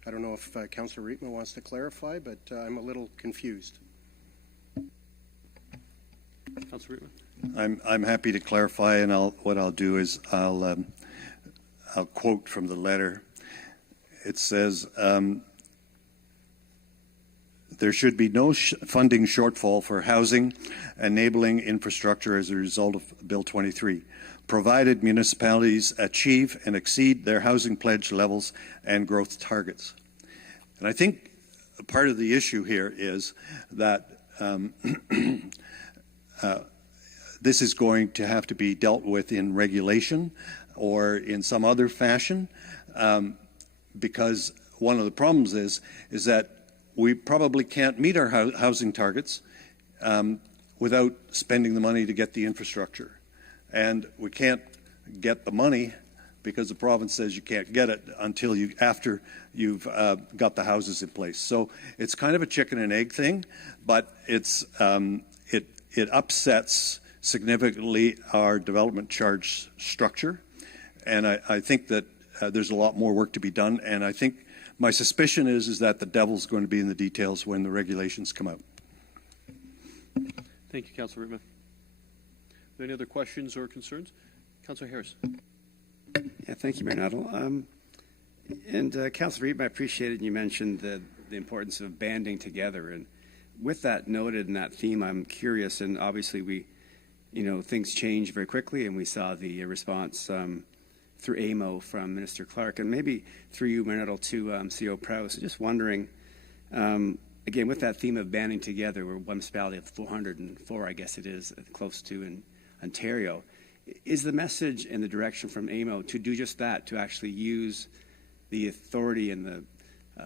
I don't know if Councillor Rietma wants to clarify, but I'm a little confused. Councillor Rietma. I'm happy to clarify, and what I'll do is I'll quote from the letter. It says, there should be no funding shortfall for housing enabling infrastructure as a result of Bill 23, provided municipalities achieve and exceed their housing pledge levels and growth targets. And I think part of the issue here is that this is going to have to be dealt with in regulation or in some other fashion, because one of the problems is that we probably can't meet our housing targets without spending the money to get the infrastructure. And we can't get the money because the province says you can't get it until after you've got the houses in place. So it's kind of a chicken and egg thing, but it upsets significantly our development charge structure. And I think that there's a lot more work to be done. And I think my suspicion is that the devil's going to be in the details when the regulations come out. Thank you, Councillor Rietma. Are there any other questions or concerns? Councillor Harris. Yeah, thank you, Mayor Nuttall. Councillor Rietma, I appreciated you mentioned the importance of banding together. And with that noted and that theme, I'm curious, and obviously things change very quickly, and we saw the response through AMO from Minister Clark, and maybe through you, Mayor Nuttall, to CEO Prowse. Just wondering, again, with that theme of banding together, we're one municipality of 404, I guess it is, close to in Ontario. Is the message and the direction from AMO to do just that, to actually use the authority and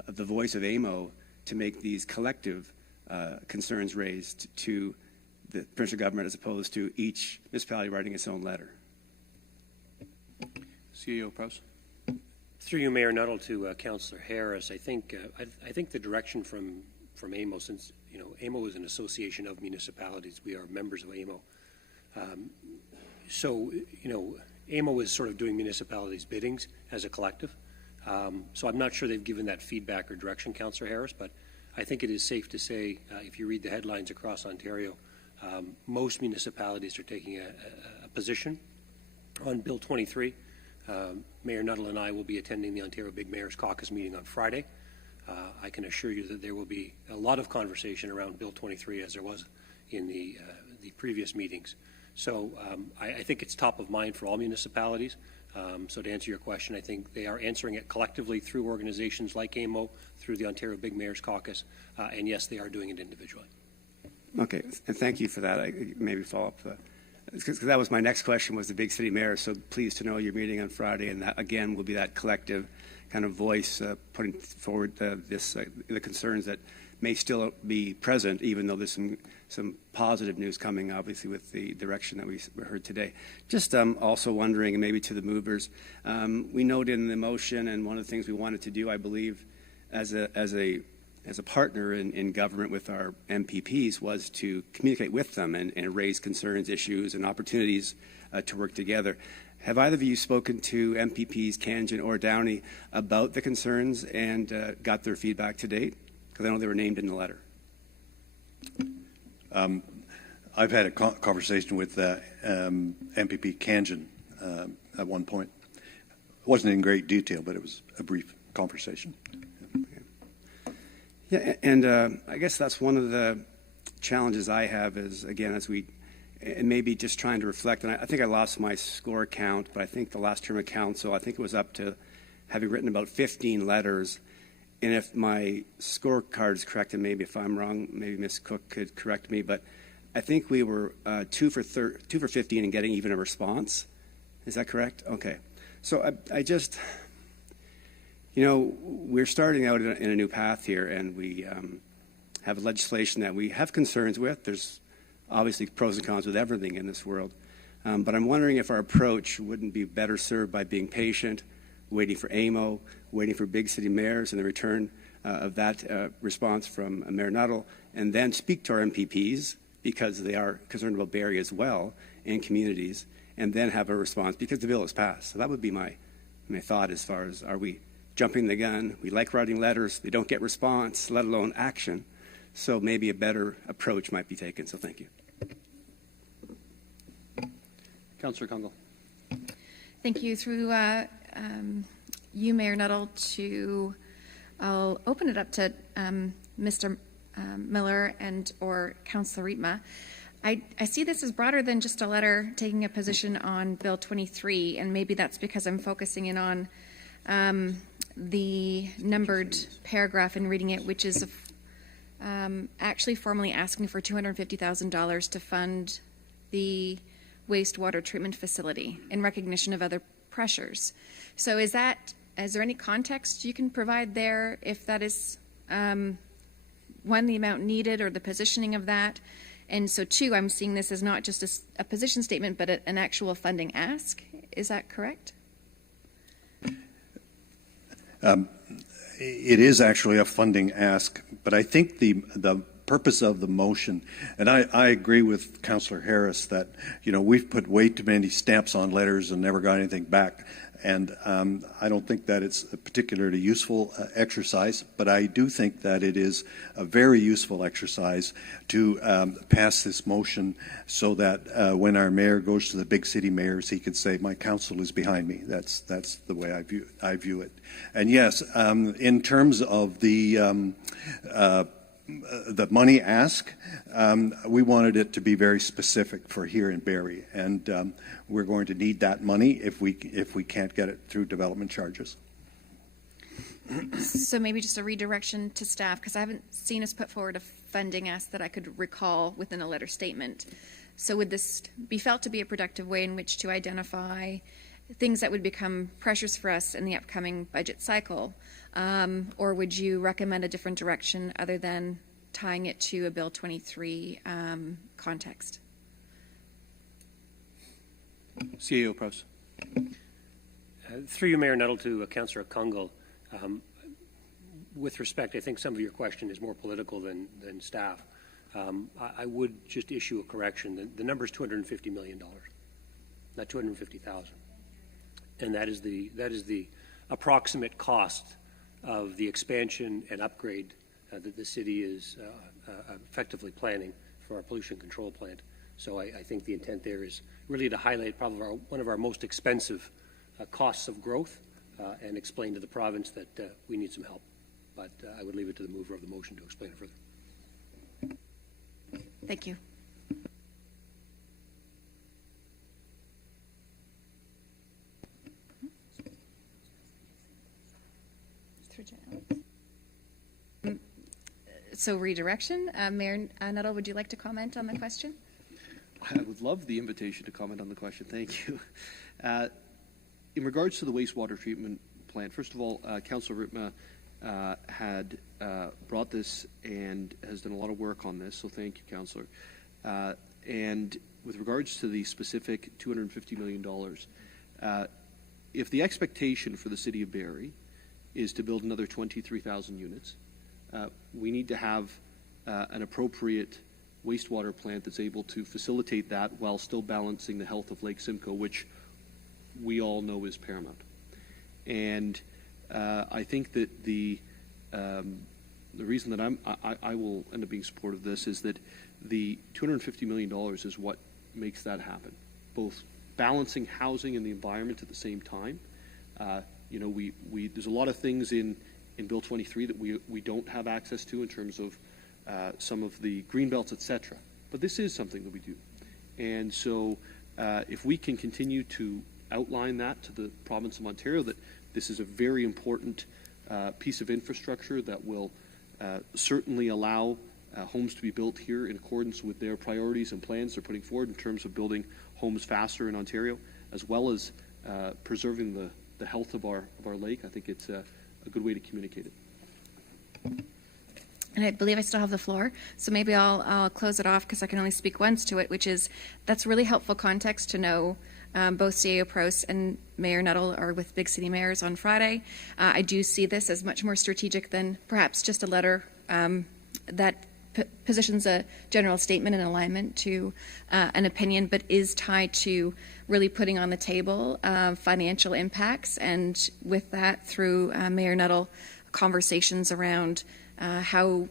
the voice of AMO to make these collective concerns raised to the provincial government as opposed to each municipality writing its own letter? CEO Prowse. Through you, Mayor Nuttall, to Councillor Harris, I think the direction from AMO, since AMO is an association of municipalities, we are members of AMO. So AMO is sort of doing municipalities' biddings as a collective. So I'm not sure they've given that feedback or direction, Councillor Harris, but I think it is safe to say, if you read the headlines across Ontario, most municipalities are taking a position on Bill 23. Mayor Nuttall and I will be attending the Ontario Big Mayor's Caucus meeting on Friday. I can assure you that there will be a lot of conversation around Bill 23 as there was in the previous meetings. So I think it's top of mind for all municipalities. So to answer your question, I think they are answering it collectively through organizations like AMO, through the Ontario Big Mayor's Caucus, and yes, they are doing it individually. Okay, and thank you for that. I maybe follow up. Because that was my next question, was the big city mayor. So pleased to know you're meeting on Friday, and that again will be that collective kind of voice putting forward the concerns that may still be present, even though there's some positive news coming, obviously, with the direction that we heard today. Just also wondering, and maybe to the movers, we noted in the motion, and one of the things we wanted to do, I believe, as a as a partner in government with our MPPs was to communicate with them and raise concerns, issues, and opportunities to work together. Have either of you spoken to MPPs Khanjin or Downey about the concerns and got their feedback to date? Because I know they were named in the letter. I've had a conversation with MPP Khanjin at one point. It wasn't in great detail, but it was a brief conversation. Yeah, and I guess that's one of the challenges I have is, again, as we, and maybe just trying to reflect, and I think I lost my score count, but I think the last term of council, I think it was up to having written about 15 letters. And if my scorecard is correct, and maybe if I'm wrong, maybe Ms. Cook could correct me, but I think we were 2 for 15 and getting even a response. Is that correct? Okay. So I just, we're starting out in a new path here, and we have legislation that we have concerns with. There's obviously pros and cons with everything in this world. But I'm wondering if our approach wouldn't be better served by being patient, waiting for AMO, waiting for big city mayors and the return of that response from Mayor Nuttall, and then speak to our MPPs because they are concerned about Barrie as well and communities, and then have a response because the bill is passed. So that would be my thought as far as, are we jumping the gun? We like writing letters. They don't get response, let alone action. So maybe a better approach might be taken. So thank you. Councillor Kungl. Thank you. Through you, Mayor Nuttall, I'll open it up to Mr. Miller and or Councillor Rietma. I see this as broader than just a letter taking a position on Bill 23, and maybe that's because I'm focusing in on the numbered paragraph and reading it, which is actually formally asking for $250,000 to fund the wastewater treatment facility in recognition of other pressures. So is there any context you can provide there if that is, one, the amount needed or the positioning of that? And so two, I'm seeing this as not just a position statement, but an actual funding ask. Is that correct? It is actually a funding ask, but I think the purpose of the motion, and I agree with Councillor Harris that, we've put way too many stamps on letters and never got anything back. And I don't think that it's a particularly useful exercise, but I do think that it is a very useful exercise to pass this motion so that when our mayor goes to the big city mayors, he can say, my council is behind me. That's the way I view it. And yes, in terms of the money ask, we wanted it to be very specific for here in Barrie, and we're going to need that money if we can't get it through development charges. So maybe just a redirection to staff, because I haven't seen us put forward a funding ask that I could recall within a letter statement. So would this be felt to be a productive way in which to identify things that would become pressures for us in the upcoming budget cycle? Or would you recommend a different direction other than tying it to a Bill 23 context? CAO Prowse. Through you, Mayor Nuttall, to Councillor Kungl. With respect, I think some of your question is more political than staff. I would just issue a correction. The number is $250 million, not $250,000, and that is the approximate cost of the expansion and upgrade that the city is effectively planning for our pollution control plant. So I think the intent there is really to highlight probably one of our most expensive costs of growth and explain to the province that we need some help. But I would leave it to the mover of the motion to explain it further. Thank you. So redirection. Mayor Nuttall, would you like to comment on the question? I would love the invitation to comment on the question. Thank you. In regards to the wastewater treatment plant, first of all, Councillor Rietma had brought this and has done a lot of work on this, so thank you, Councillor. And with regards to the specific $250 million, if the expectation for the city of Barrie is to build another 23,000 units, we need to have an appropriate wastewater plant that's able to facilitate that while still balancing the health of Lake Simcoe, which we all know is paramount. And I think that the reason that I will end up being supportive of this is that the $250 million is what makes that happen, both balancing housing and the environment at the same time. You know, there's a lot of things in Bill 23 that we don't have access to in terms of some of the green belts, etc. But this is something that we do. And so if we can continue to outline that to the province of Ontario, that this is a very important piece of infrastructure that will certainly allow homes to be built here in accordance with their priorities and plans they're putting forward in terms of building homes faster in Ontario, as well as preserving the health of our lake. I think it's a good way to communicate it. And I believe I still have the floor, so maybe I'll close it off because I can only speak once to it, which is that's really helpful context to know. Both CAO Proust and Mayor Nuttall are with Big City Mayors on Friday. I do see this as much more strategic than perhaps just a letter that positions a general statement in alignment to an opinion, but is tied to really putting on the table financial impacts, and with that, through Mayor Nuttall, conversations around how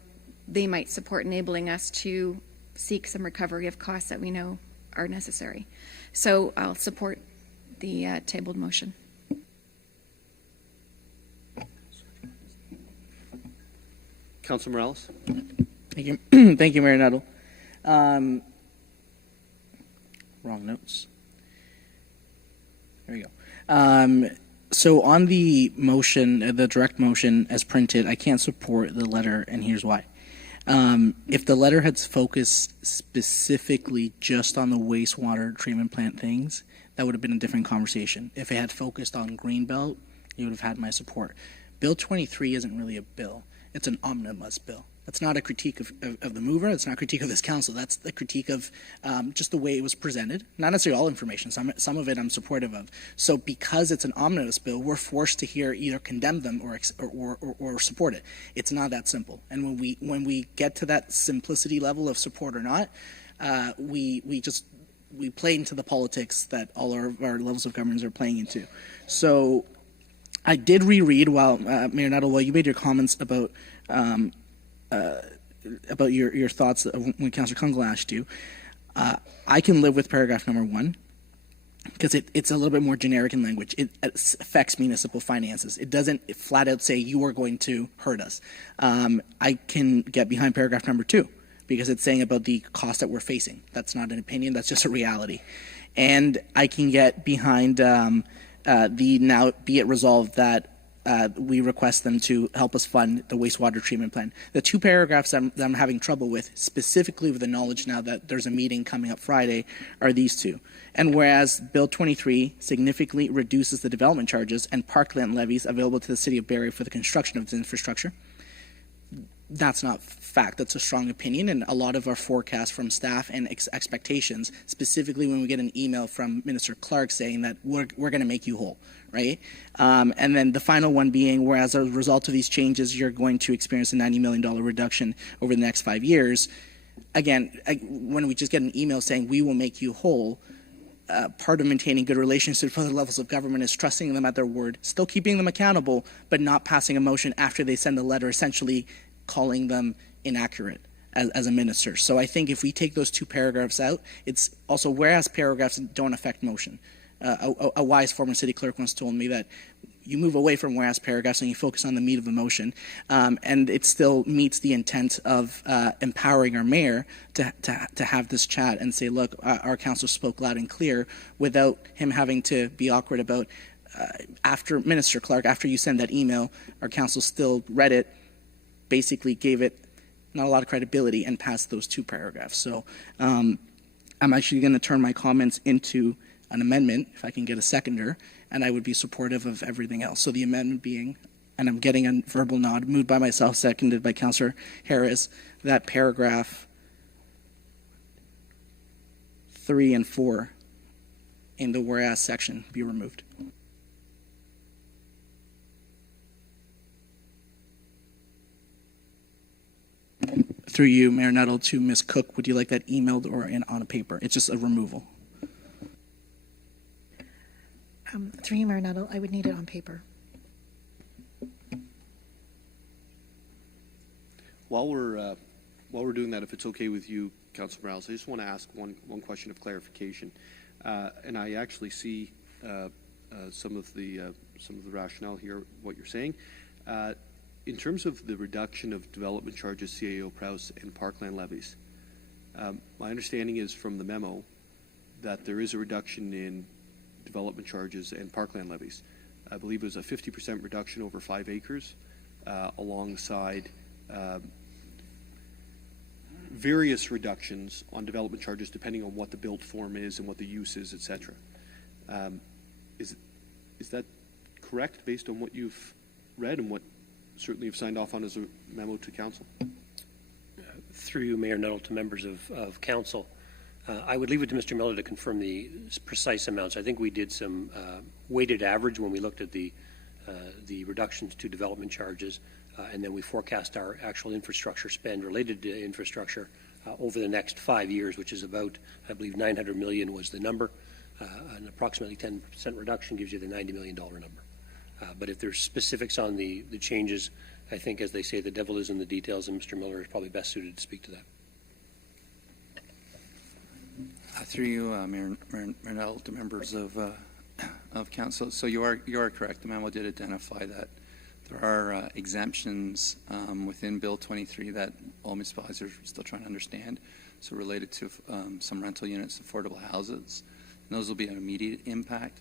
they might support enabling us to seek some recovery of costs that we know are necessary. So I'll support the tabled motion. Councilor Morales. Thank you, thank you, Mayor Nuttall. Wrong notes. There we go. So on the motion, the direct motion as printed, I can't support the letter, and here's why. If the letter had focused specifically just on the wastewater treatment plant things, that would have been a different conversation. If it had focused on Greenbelt, you would have had my support. Bill 23 isn't really a bill. It's an omnibus bill. That's not a critique of the mover. It's not a critique of this council. That's the critique of just the way it was presented. Not necessarily all information. Some of it I'm supportive of. So because it's an omnibus bill, we're forced to either condemn them or support it. It's not that simple. And when we get to that simplicity level of support or not, we play into the politics that all our levels of governments are playing into. So I did reread while Mayor Nuttall, while you made your comments about your thoughts when Councillor Kungle asked you. I can live with paragraph number 1 because it's a little bit more generic in language. It affects municipal finances. It doesn't flat out say you are going to hurt us. I can get behind paragraph number 2 because it's saying about the cost that we're facing. That's not an opinion. That's just a reality. And I can get behind the now be it resolved that we request them to help us fund the wastewater treatment plan. The 2 paragraphs that I'm having trouble with, specifically with the knowledge now that there's a meeting coming up Friday, are these 2. And whereas Bill 23 significantly reduces the development charges and parkland levies available to the City of Barrie for the construction of this infrastructure, that's not fact. That's a strong opinion, and a lot of our forecasts from staff and expectations, specifically when we get an email from Minister Clark saying that we're going to make you whole, right? And then the final one being, whereas as a result of these changes, you're going to experience a $90 million reduction over the next 5 years. Again, when we just get an email saying we will make you whole, part of maintaining good relationships with other levels of government is trusting them at their word, still keeping them accountable, but not passing a motion after they send a letter essentially calling them inaccurate as a minister. So I think if we take those 2 paragraphs out, it's also whereas paragraphs don't affect motion. A wise former city clerk once told me that you move away from whereas paragraphs and you focus on the meat of the motion, and it still meets the intent of empowering our mayor to have this chat and say, look, our council spoke loud and clear without him having to be awkward about after Minister Clark, after you send that email, our council still read it, basically gave it not a lot of credibility and passed those 2 paragraphs. So I'm actually going to turn my comments into an amendment, if I can get a seconder, and I would be supportive of everything else. So the amendment being, and I'm getting a verbal nod, moved by myself, seconded by Councillor Harris, that paragraph 3 and 4 in the whereas section be removed. Through you, Mayor Nuttall, to Ms. Cook, would you like that emailed or on a paper? It's just a removal. Through you, Mayor Nuttall, I would need it on paper. While we're doing that, if it's okay with you, Councilor Morales, I just want to ask one question of clarification, and I actually see some of the rationale here, what you're saying. In terms of the reduction of development charges, CAO, Prowse, and parkland levies, my understanding is from the memo that there is a reduction in development charges and parkland levies. I believe it was a 50% reduction over 5 acres, alongside various reductions on development charges depending on what the built form is and what the use is, etc. Is that correct based on what you've read and what certainly you've signed off on as a memo to council? Through you, Mayor Nuttall, to members of council, I would leave it to Mr. Miller to confirm the precise amounts. I think we did some weighted average when we looked at the reductions to development charges, and then we forecast our actual infrastructure spend related to infrastructure over the next 5 years, which is about, I believe, $900 million was the number. An approximately 10% reduction gives you the $90 million number. But if there's specifics on the changes, I think, as they say, the devil is in the details, and Mr. Miller is probably best suited to speak to that. Through you, Mayor Nuttall, to members of council. So you are correct. The memo did identify that there are exemptions within Bill 23 that all municipalities are still trying to understand. So related to some rental units, affordable houses, and those will be an immediate impact.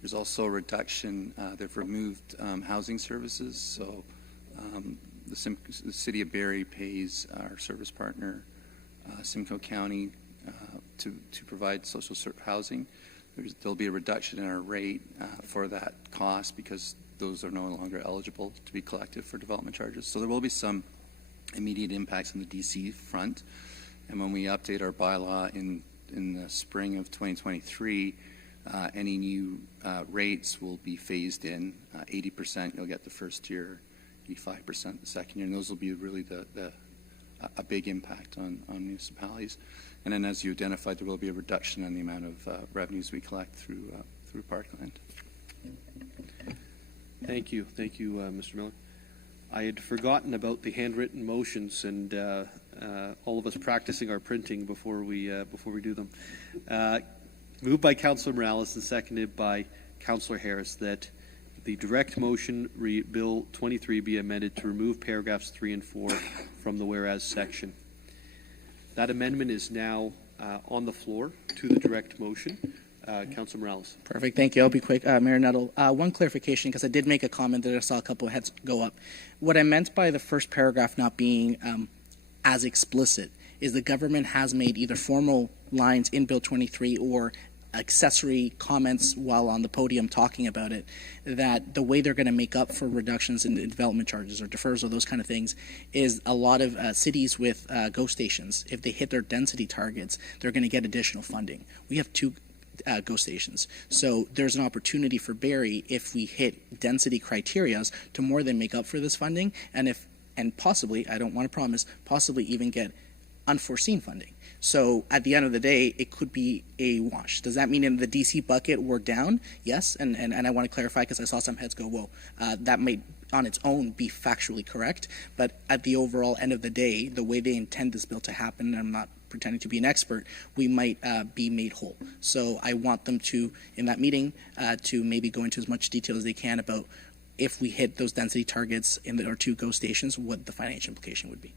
There's also a reduction. They've removed housing services. So the City of Barrie pays our service partner, Simcoe County, to provide social housing. There'll be a reduction in our rate for that cost because those are no longer eligible to be collected for development charges. So there will be some immediate impacts on the DC front. And when we update our bylaw in the spring of 2023, any new rates will be phased in. 80% you'll get the first year, 85% the second year, and those will be really a big impact on municipalities. And then, as you identified, there will be a reduction in the amount of revenues we collect through parkland. Thank you, Mr. Miller. I had forgotten about the handwritten motions and all of us practicing our printing before we do them. Moved by Councillor Morales and seconded by Councillor Harris that the direct motion Bill 23 be amended to remove paragraphs 3 and 4 from the whereas section. That amendment is now on the floor to the direct motion. Councillor Morales. Perfect. Thank you. I'll be quick. Mayor Nuttall, one clarification, because I did make a comment that I saw a couple of heads go up. What I meant by the first paragraph not being as explicit is the government has made either formal lines in Bill 23 or accessory comments while on the podium talking about it, that the way they're going to make up for reductions in development charges or defers or those kind of things is a lot of cities with GO stations, if they hit their density targets, they're going to get additional funding. We have 2 GO stations. So there's an opportunity for Barrie, if we hit density criteria, to more than make up for this funding, and possibly, I don't want to promise, possibly even get unforeseen funding. So at the end of the day, it could be a wash. Does that mean in the DC bucket we're down? Yes, and I want to clarify because I saw some heads go, whoa, that may on its own be factually correct, but at the overall end of the day, the way they intend this bill to happen, and I'm not pretending to be an expert, we might be made whole. So I want them to, in that meeting, to maybe go into as much detail as they can about if we hit those density targets in our 2 GO stations, what the financial implication would be.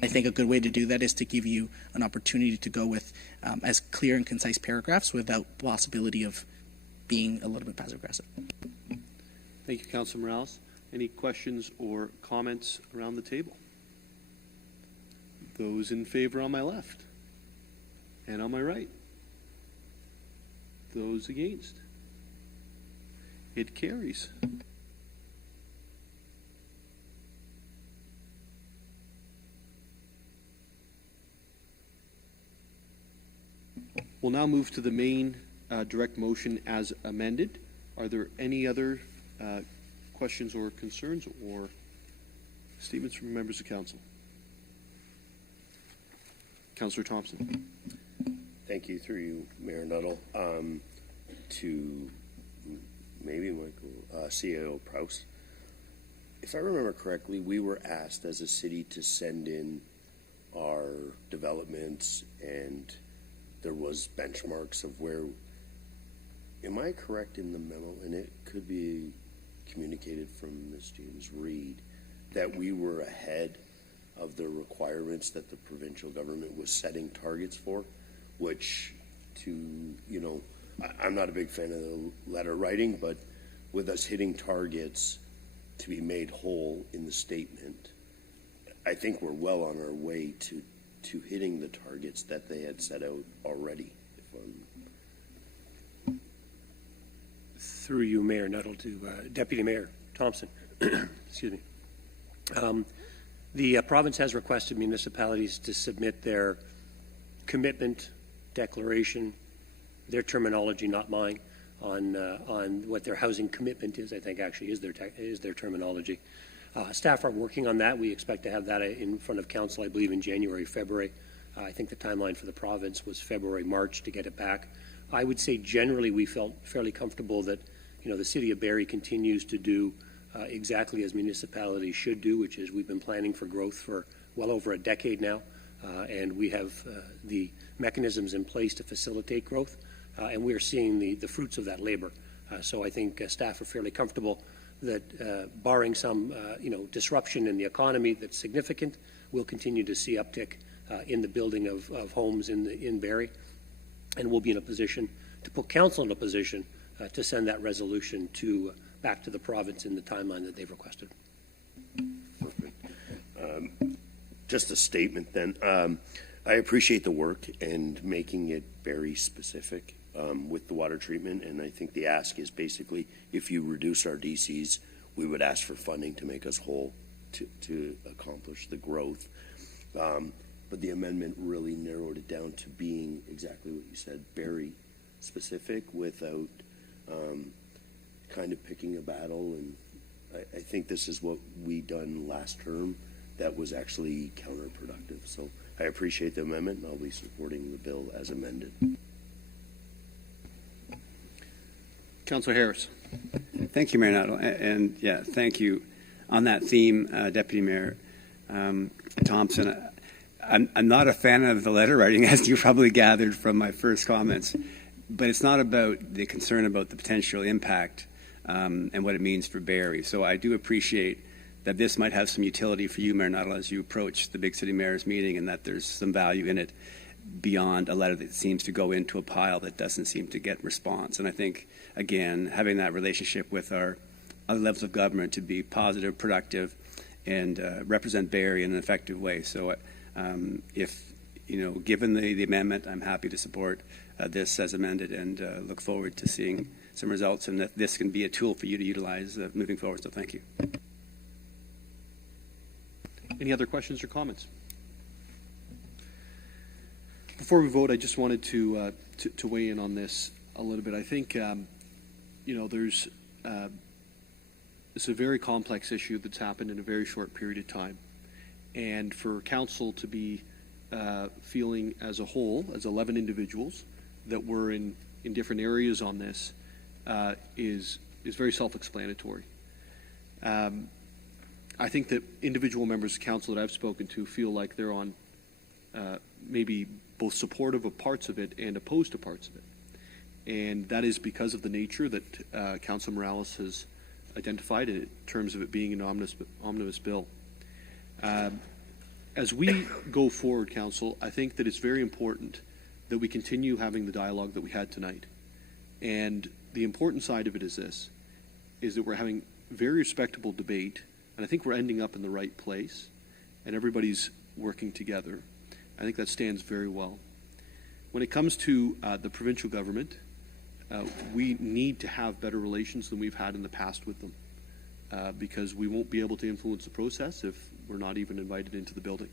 I think a good way to do that is to give you an opportunity to go with as clear and concise paragraphs without possibility of being a little bit passive-aggressive. Thank you, Councillor Morales. Any questions or comments around the table? Those in favor on my left and on my right. Those against. It carries. We'll now move to the main direct motion as amended. Are there any other questions or concerns or statements from members of council? Councillor Thomson. Thank you, through you, Mayor Nuttall. To maybe Michael, CAO Prowse. If I remember correctly, we were asked as a city to send in our developments, and there was benchmarks of where. Am I correct in the memo? And it could be communicated from Ms. James Reed that we were ahead of the requirements that the provincial government was setting targets for, which I'm not a big fan of the letter writing, but with us hitting targets to be made whole in the statement, I think we're well on our way to hitting the targets that they had set out already. Through you, Mayor Nuttall, to Deputy Mayor Thomson. Excuse me. The province has requested municipalities to submit their commitment declaration, their terminology, not mine, on what their housing commitment is. I think actually is their terminology. Staff are working on that. We expect to have that in front of council, I believe, in January, February. I think the timeline for the province was February, March to get it back. I would say generally we felt fairly comfortable that the city of Barrie continues to do exactly as municipalities should do, which is we've been planning for growth for well over a decade now, and we have the mechanisms in place to facilitate growth, and we are seeing the fruits of that labor. So I think staff are fairly comfortable that barring some disruption in the economy that's significant, we'll continue to see uptick in the building of homes in Barrie, and we'll be in a position to put council in a position to send that resolution back to the province in the timeline that they've requested. Perfect. Just a statement then. I appreciate the work and making it very specific with the water treatment, and I think the ask is basically if you reduce our DCs, we would ask for funding to make us whole to accomplish the growth. But the amendment really narrowed it down to being exactly what you said, very specific without kind of picking a battle. And I think this is what we done last term that was actually counterproductive. So I appreciate the amendment, and I'll be supporting the bill as amended. Councillor Harris. Thank you, Mayor Nuttall. And yeah, thank you. On that theme, Deputy Mayor Thomson, I'm not a fan of the letter writing, as you probably gathered from my first comments, but it's not about the concern about the potential impact and what it means for Barrie. So I do appreciate that this might have some utility for you, Mayor Nuttall, as you approach the Big City Mayor's meeting, and that there's some value in it beyond a letter that seems to go into a pile that doesn't seem to get response. And I think, again, having that relationship with our other levels of government to be positive, productive, and represent Barrie in an effective way. So if, given the amendment, I'm happy to support this as amended, and look forward to seeing some results, and that this can be a tool for you to utilize moving forward. So thank you. Any other questions or comments? Before we vote, I just wanted to weigh in on this a little bit. I think there's it's a very complex issue that's happened in a very short period of time, and for council to be feeling as a whole, as 11 individuals, that we're in different areas on this is very self-explanatory. I think that individual members of council that I've spoken to feel like they're on maybe both supportive of parts of it and opposed to parts of it. And that is because of the nature that Councillor Morales has identified in terms of it being an omnibus bill. As we go forward, Council, I think that it's very important that we continue having the dialogue that we had tonight. And the important side of it is this, is that we're having very respectable debate, and I think we're ending up in the right place, and everybody's working together. I think that stands very well. When it comes to the provincial government, we need to have better relations than we've had in the past with them, because we won't be able to influence the process if we're not even invited into the building.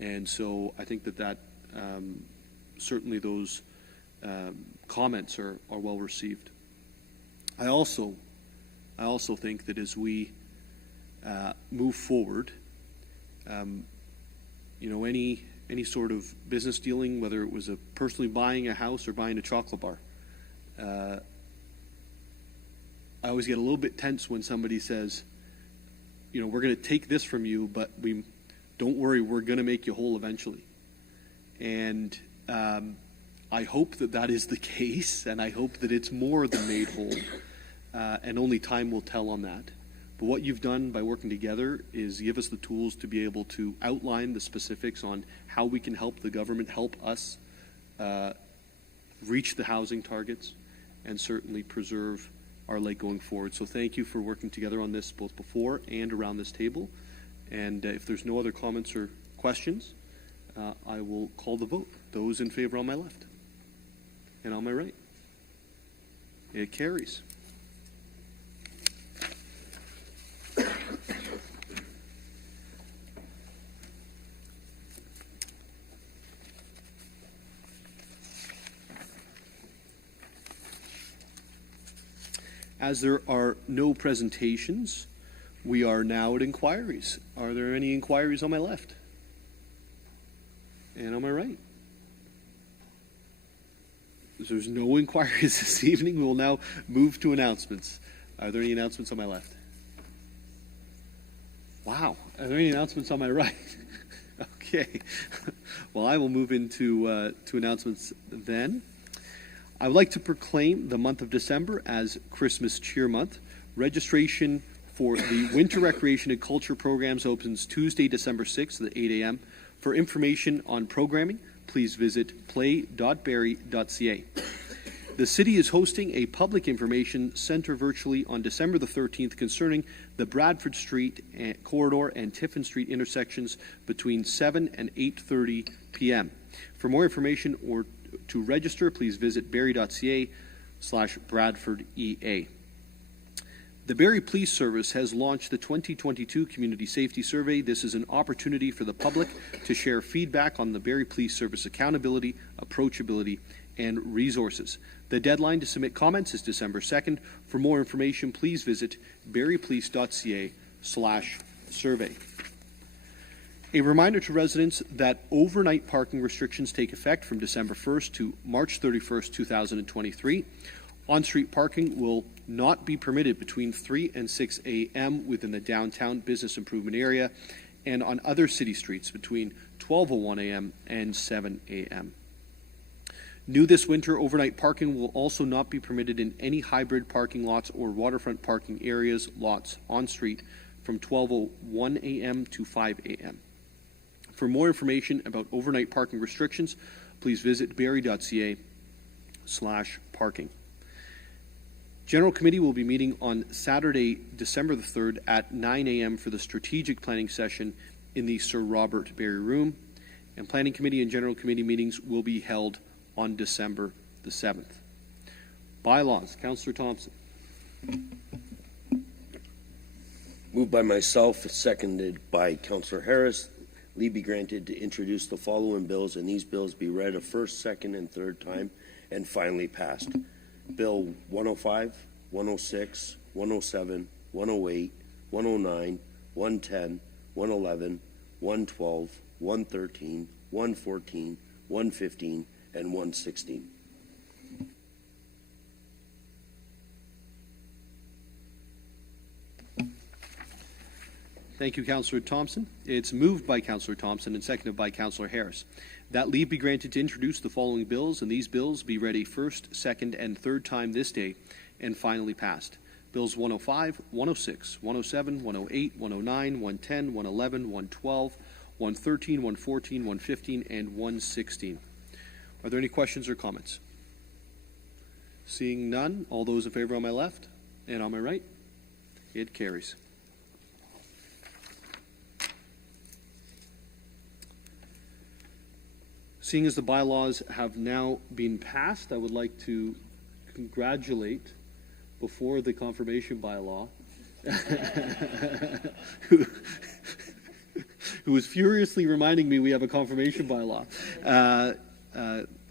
And so I think that certainly those comments are well received. I also think that as we move forward, any sort of business dealing, whether it was personally buying a house or buying a chocolate bar. I always get a little bit tense when somebody says, you know, we're going to take this from you, but don't worry, we're going to make you whole eventually. And I hope that is the case, and I hope that it's more than made whole, and only time will tell on that. But what you've done by working together is give us the tools to be able to outline the specifics on how we can help the government help us reach the housing targets and certainly preserve our lake going forward. So thank you for working together on this both before and around this table. And if there's no other comments or questions, I will call the vote. Those in favor on my left and on my right. It carries. As there are no presentations, we are now at inquiries. Are there any inquiries on my left? And on my right? There's no inquiries this evening. We will now move to announcements. Are there any announcements on my left? Wow. Are there any announcements on my right? Okay. Well, I will move into to announcements then. I would like to proclaim the month of December as Christmas Cheer Month. Registration for the Winter Recreation and Culture programs opens Tuesday, December 6th at 8 a.m. For information on programming, please visit play.barrie.ca. The city is hosting a public information center virtually on December the 13th concerning the Bradford Street corridor and Tiffin Street intersections between 7 and 8:30 p.m. For more information or to register, please visit barrie.ca/BradfordEA. The Barrie Police Service has launched the 2022 Community Safety Survey. This is an opportunity for the public to share feedback on the Barrie Police Service accountability, approachability, and resources. The deadline to submit comments is December 2nd. For more information, please visit barriepolice.ca/survey. A reminder to residents that overnight parking restrictions take effect from December 1st to March 31st, 2023. On-street parking will not be permitted between 3 and 6 a.m. within the downtown business improvement area and on other city streets between 12:01 a.m. and 7 a.m. New this winter, overnight parking will also not be permitted in any hybrid parking lots or waterfront parking areas, lots on street from 12:01 a.m. to 5 a.m. For more information about overnight parking restrictions, please visit barrie.ca/parking. General Committee will be meeting on Saturday, December the 3rd at 9 a.m. for the strategic planning session in the Sir Robert Barrie Room. And Planning Committee and General Committee meetings will be held on December the 7th. Bylaws, Councillor Thomson. Moved by myself, seconded by Councillor Harris. Leave be granted to introduce the following bills, and these bills be read a first, second, and third time, and finally passed. Bill 105, 106, 107, 108, 109, 110, 111, 112, 113, 114, 115, and 116. Thank you, Councillor Thomson. It's moved by Councillor Thomson and seconded by Councillor Harris. That leave be granted to introduce the following bills, and these bills be read a first, second, and third time this day, and finally passed. Bills 105, 106, 107, 108, 109, 110, 111, 112, 113, 114, 115, and 116. Are there any questions or comments? Seeing none, all those in favor on my left and on my right? It carries. Seeing as the bylaws have now been passed, I would like to congratulate, before the confirmation bylaw, who was furiously reminding me we have a confirmation bylaw,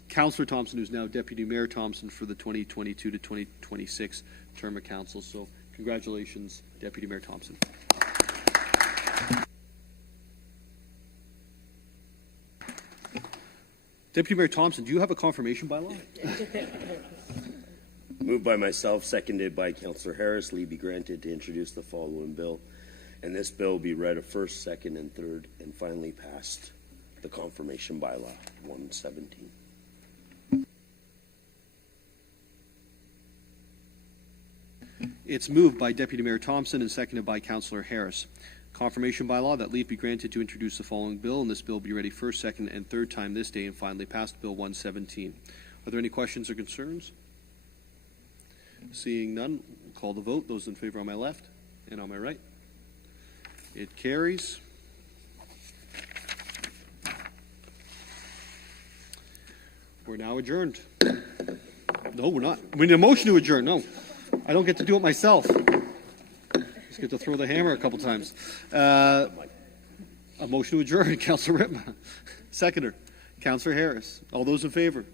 Councillor Thomson, who's now Deputy Mayor Thomson for the 2022 to 2026 term of council. So congratulations, Deputy Mayor Thomson. Deputy Mayor Thomson, do you have a confirmation bylaw? Moved by myself, seconded by Councillor Harris, leave be granted to introduce the following bill. And this bill be read a first, second, and third, and finally passed. The confirmation bylaw, 117. It's moved by Deputy Mayor Thomson and seconded by Councillor Harris. Confirmation by law that leave be granted to introduce the following bill, and this bill be ready first, second, and third time this day, and finally passed Bill 117. Are there any questions or concerns? Seeing none, we'll call the vote. Those in favor on my left and on my right. It carries. We're now adjourned. No, we're not. We need a motion to adjourn. No, I don't get to do it myself. Just get to throw the hammer a couple times. A motion to adjourn, Councillor Rittma. Seconder, Councillor Harris. All those in favor?